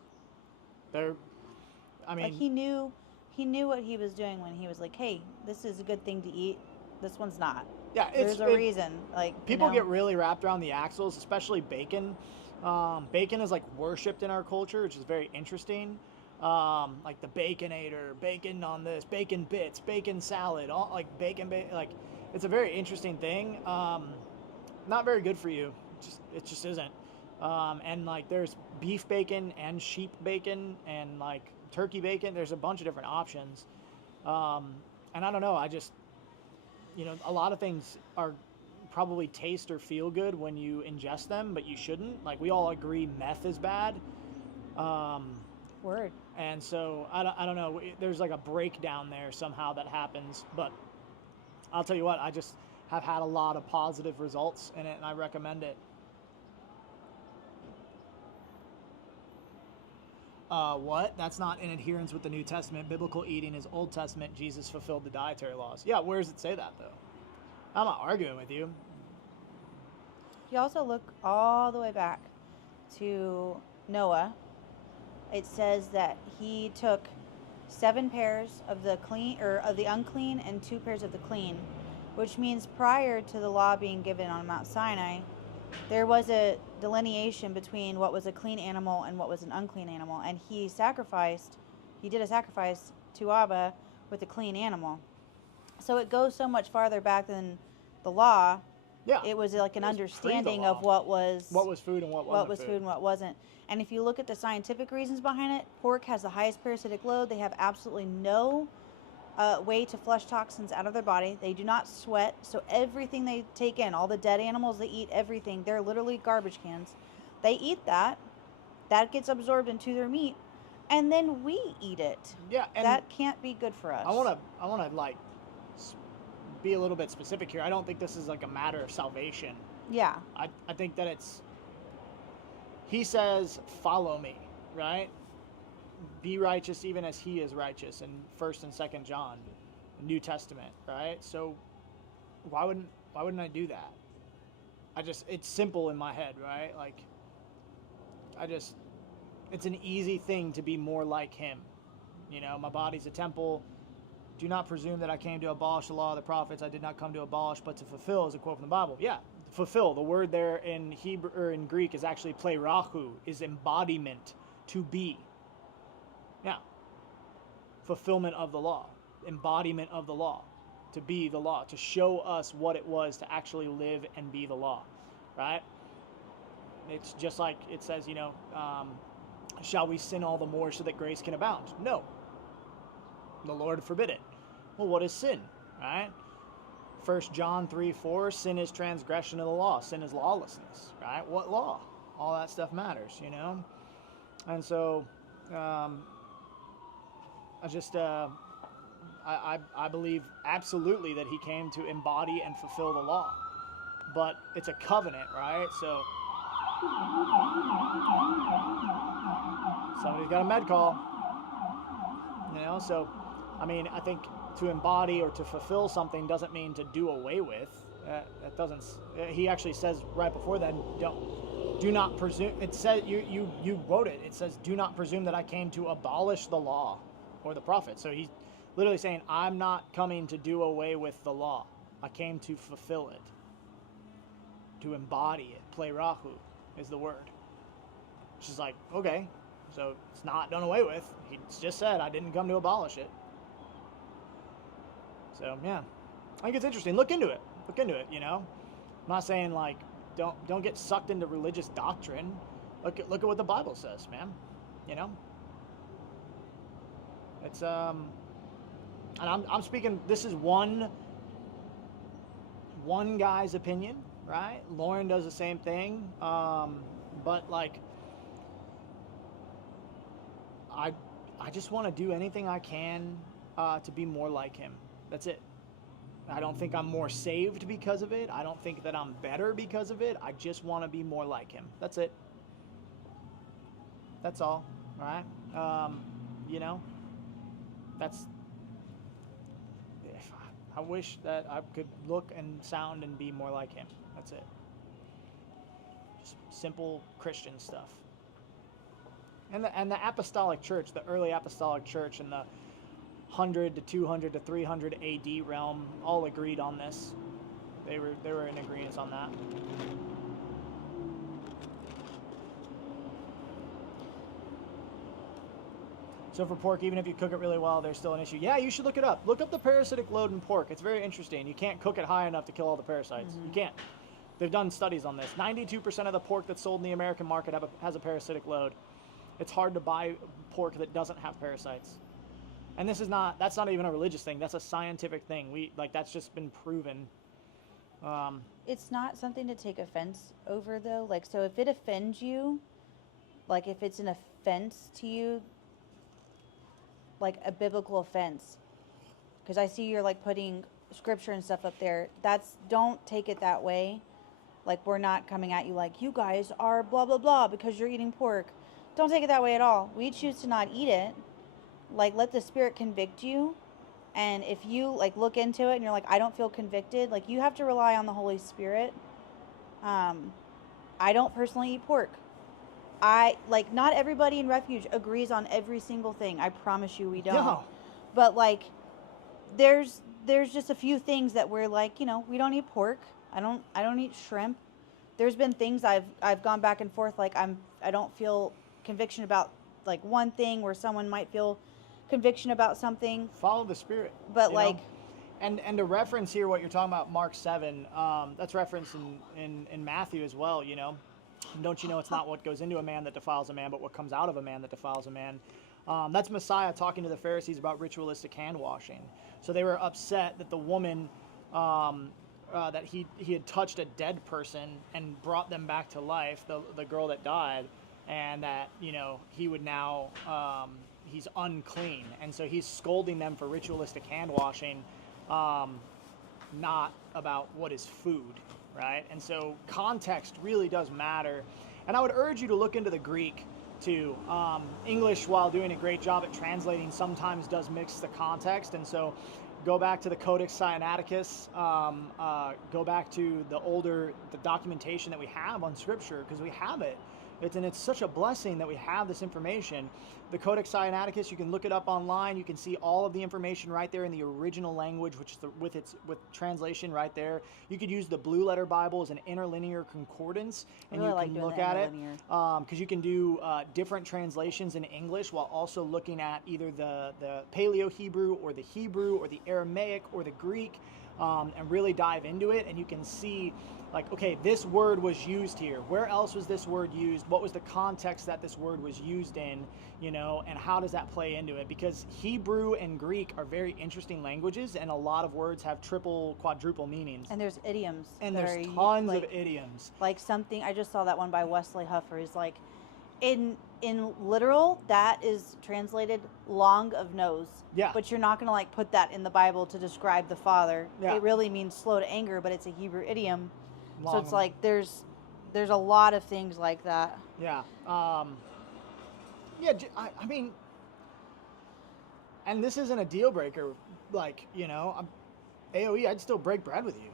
He knew what he was doing when he was like, hey, this is a good thing to eat. This one's not. Yeah, there's a reason. People get really wrapped around the axles, especially bacon. Bacon is worshipped in our culture, which is very interesting. Like the Baconator, bacon on this, bacon bits, bacon salad, all bacon. It's a very interesting thing. Not very good for you. It just isn't. And there's beef bacon and sheep bacon and turkey bacon. There's a bunch of different options. And I don't know. a lot of things are probably taste or feel good when you ingest them, but you shouldn't. Like, we all agree meth is bad. Word. And so I don't know. There's like a breakdown there somehow that happens. But I'll tell you what, I just have had a lot of positive results in it, and I recommend it. What? That's not in adherence with the New Testament. Biblical eating is Old Testament. Jesus fulfilled the dietary laws. Yeah, where does it say that, though? I'm not arguing with you. You also look all the way back to Noah. It says that he took 7 pairs of the clean or of the unclean and 2 pairs of the clean, which means prior to the law being given on Mount Sinai, there was a delineation between what was a clean animal and what was an unclean animal, and he did a sacrifice to Abba with a clean animal. So it goes so much farther back than the law. Yeah. It was like an understanding law. of what was food and what wasn't. What was food and what wasn't. And if you look at the scientific reasons behind it, pork has the highest parasitic load. They have absolutely no way to flush toxins out of their body. They do not sweat, so everything they take in, all the dead animals they eat, everything, they're literally garbage cans. They eat that gets absorbed into their meat, and then we eat it. Yeah, and that can't be good for us. I wanna like be a little bit specific here. I don't think this is like a matter of salvation. Yeah. I think that he says, follow me, right? Be righteous even as he is righteous in 1st and 2nd John, New Testament, right? So why wouldn't I do that? It's simple in my head, right? Like, it's an easy thing to be more like him. My body's a temple. Do not presume that I came to abolish the law of the prophets. I did not come to abolish, but to fulfill, is a quote from the Bible. Yeah, fulfill. The word there in Hebrew or in Greek is actually pleirachu, is embodiment, to be. Yeah. Fulfillment of the law, embodiment of the law, to be the law, to show us what it was to actually live and be the law, right? It's just like it says, shall we sin all the more so that grace can abound? No. The Lord forbid it. Well, what is sin, right? 1 John 3:4, sin is transgression of the law. Sin is lawlessness, right? What law? All that stuff matters, And so, I believe absolutely that he came to embody and fulfill the law. But it's a covenant, right? So somebody's got a med call. So I think to embody or to fulfill something doesn't mean to do away with. That doesn't. He actually says right before then, do not presume. It says you wrote it. It says, do not presume that I came to abolish the law or the prophets. So he's literally saying, I'm not coming to do away with the law. I came to fulfill it, to embody it. Pleirachu is the word. Which is like, okay, so it's not done away with. He just said, I didn't come to abolish it. So yeah, I think it's interesting. Look into it. I'm not saying like don't get sucked into religious doctrine. Look at what the Bible says, man. It's and I'm speaking. This is one guy's opinion, right? Lauren does the same thing, but like I just want to do anything I can to be more like him. That's it. I don't think I'm more saved because of it. I don't think that I'm better because of it. I just want to be more like him. That's it. That's all. All right. That's. I wish that I could look and sound and be more like him. That's it. Just simple Christian stuff. And the apostolic church, the early apostolic church, and the 100 to 200 to 300 AD realm all agreed on this. They were in agreement on that. So for pork, even if you cook it really well, there's still an issue. Yeah, you should look it up. Look up the parasitic load in pork. It's very interesting. You can't cook it high enough to kill all the parasites. Mm-hmm. You can't. They've done studies on this. 92% of the pork that's sold in the American market has a parasitic load. It's hard to buy pork that doesn't have parasites. And that's not even a religious thing. That's a scientific thing. That's just been proven. It's not something to take offense over, though. Like, so if it offends you, like if it's an offense to you, like a biblical offense, because I see you're like putting scripture and stuff up there. Don't take it that way. Like, we're not coming at you like, you guys are blah, blah, blah because you're eating pork. Don't take it that way at all. We choose to not eat it. Like, let the Spirit convict you. And if you, like, look into it and you're like, I don't feel convicted, like, you have to rely on the Holy Spirit. I don't personally eat pork. Not everybody in Refuge agrees on every single thing. I promise you we don't. No. But, like, there's just a few things that we're like, we don't eat pork. I don't eat shrimp. There's been things I've gone back and forth, like, I don't feel conviction about, like, one thing where someone might feel conviction about something. Follow the Spirit. But, like... And to reference here what you're talking about, Mark 7, that's referenced in Matthew as well, Don't you know it's not what goes into a man that defiles a man, but what comes out of a man that defiles a man. That's Messiah talking to the Pharisees about ritualistic hand washing. So they were upset that the woman, that he had touched a dead person and brought them back to life, the girl that died, and that, he would now, he's unclean. And so he's scolding them for ritualistic hand washing, not about what is food, right? And so context really does matter. And I would urge you to look into the Greek too. English, while doing a great job at translating, sometimes does mix the context. And so go back to the Codex Sinaiticus, go back to the documentation that we have on Scripture, because we have it. It's such a blessing that we have this information. The Codex Sinaiticus, you can look it up online. You can see all of the information right there in the original language, which is with translation right there. You could use the Blue Letter Bible as an interlinear concordance, and you can look at it because you can do different translations in English while also looking at either the Paleo Hebrew or the Hebrew or the Aramaic or the Greek, and really dive into it, and you can see, like, okay, this word was used here. Where else was this word used? What was the context that this word was used in, and how does that play into it? Because Hebrew and Greek are very interesting languages, and a lot of words have triple, quadruple meanings. And there's idioms. And there's tons of idioms. Like something, I just saw that one by Wesley Huffer, is like, in literal, that is translated long of nose. Yeah. But you're not going to, like, put that in the Bible to describe the Father. Yeah. It really means slow to anger, but it's a Hebrew idiom. Long so it's like there's a lot of things like that. Yeah. I mean, and this isn't a deal breaker. Like, AOE, I'd still break bread with you.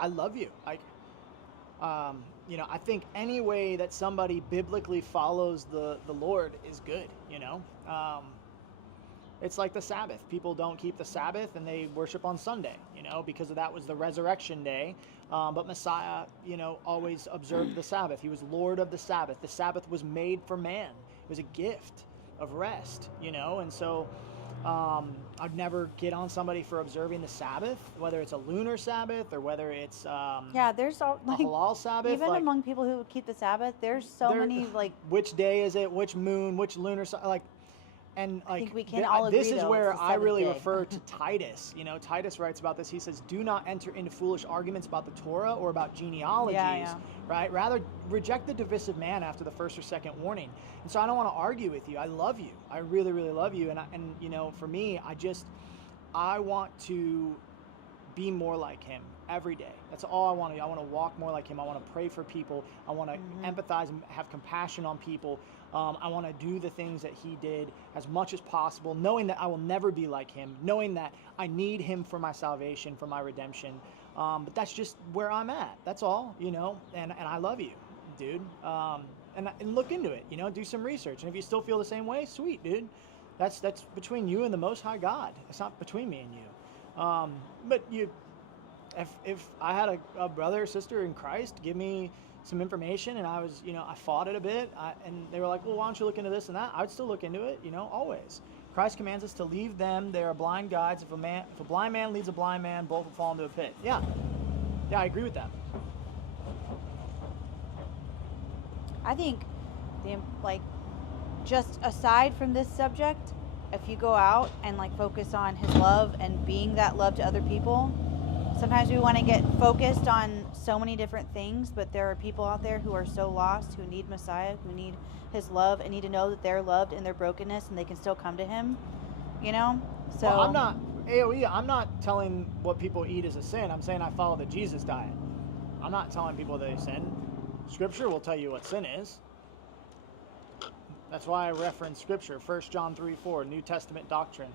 I love you. I think any way that somebody biblically follows the Lord is good. It's like the Sabbath. People don't keep the Sabbath and they worship on Sunday, because that was the resurrection day. But Messiah, always observed the Sabbath. He was Lord of the Sabbath. The Sabbath was made for man. It was a gift of rest, and so I'd never get on somebody for observing the Sabbath, whether it's a lunar Sabbath or whether it's there's all, a halal Sabbath. Even among people who keep the Sabbath, there's so many, like, which day is it? Which moon? Which lunar? And I think we can all agree, this is though, where it's the I really seventh day. refer to Titus. Titus writes about this. He says, "Do not enter into foolish arguments about the Torah or about genealogies." Right? Rather, reject the divisive man after the first or second warning. And so I don't want to argue with you. I love you. I really, really love you. And for me, I want to be more like him every day. That's all I want to do. I want to walk more like him. I want to pray for people. I want to empathize and have compassion on people. I want to do the things that he did as much as possible, knowing that I will never be like him, knowing that I need him for my salvation, for my redemption. But that's just where I'm at. That's all, and I love you, dude. And look into it, do some research. And if you still feel the same way, sweet, dude. That's between you and the Most High God. It's not between me and you. But if I had a brother or sister in Christ give me some information and I was, I fought it a bit, and they were like, well, why don't you look into this and that? I would still look into it, always. Christ commands us to leave them. They are blind guides. If a blind man leads a blind man, both will fall into a pit. Yeah, I agree with that. I think, just aside from this subject, if you go out and like focus on his love and being that love to other people, sometimes we want to get focused on so many different things, but there are people out there who are so lost, who need Messiah, who need his love, and need to know that they're loved in their brokenness and they can still come to him, you know? So Well, I'm not, AOE, I'm not telling what people eat is a sin. I'm saying I follow the Jesus diet. I'm not telling people they sin. Scripture will tell you what sin is. That's why I reference Scripture, 1 John 3:4, New Testament doctrine.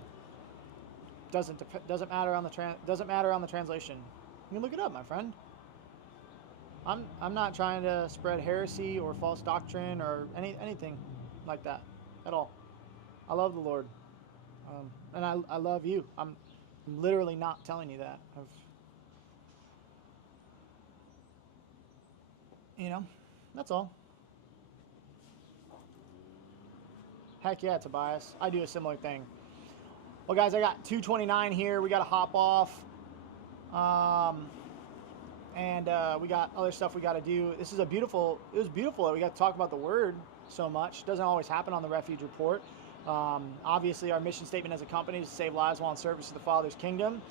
Doesn't matter on the translation. You can look it up, my friend. I'm not trying to spread heresy or false doctrine or anything like that at all. I love the Lord, and I love you. I'm literally not telling you that. That's all. Heck yeah, Tobias. I do a similar thing. Well, guys, I got 2:29 here. We got to hop off. And we got other stuff we got to do. It was beautiful that we got to talk about the Word so much. It doesn't always happen on the Refuge Report. Obviously, our mission statement as a company is to save lives while in service to the Father's kingdom.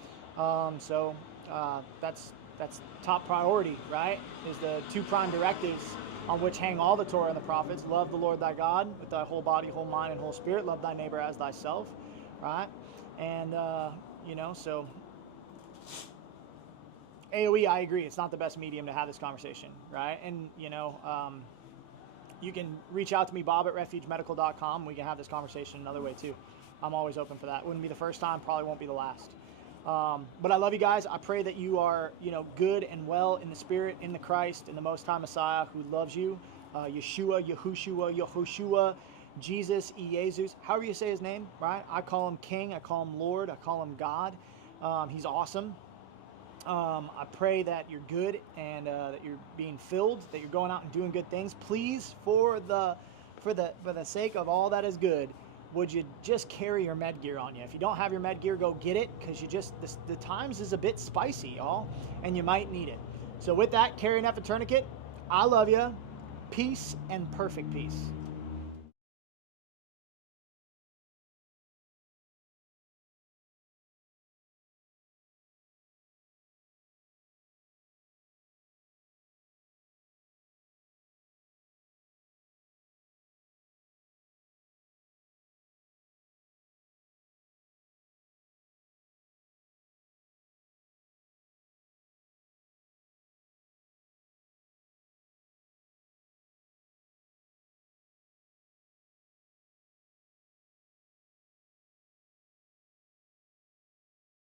So that's top priority, right? Is the two prime directives on which hang all the Torah and the prophets. Love the Lord thy God with thy whole body, whole mind, and whole spirit. Love thy neighbor as thyself, right? And, so AOE, I agree. It's not the best medium to have this conversation, right? And, you can reach out to me, Bob at refugemedical.com. We can have this conversation another way, too. I'm always open for that. Wouldn't be the first time, probably won't be the last. But I love you guys. I pray that you are, good and well in the Spirit, in the Christ, in the Most High Messiah who loves you. Yeshua, Yahushua, Jesus, Jesus, however you say his name, right? I call him King. I call him Lord. I call him God. He's awesome. I pray that you're good and that you're being filled, that you're going out and doing good things. Please, for the sake of all that is good, would you just carry your med gear on you? If you don't have your med gear, go get it, because the times is a bit spicy, y'all, and you might need it. So with that, carry an effing tourniquet. I love you. Peace and perfect peace.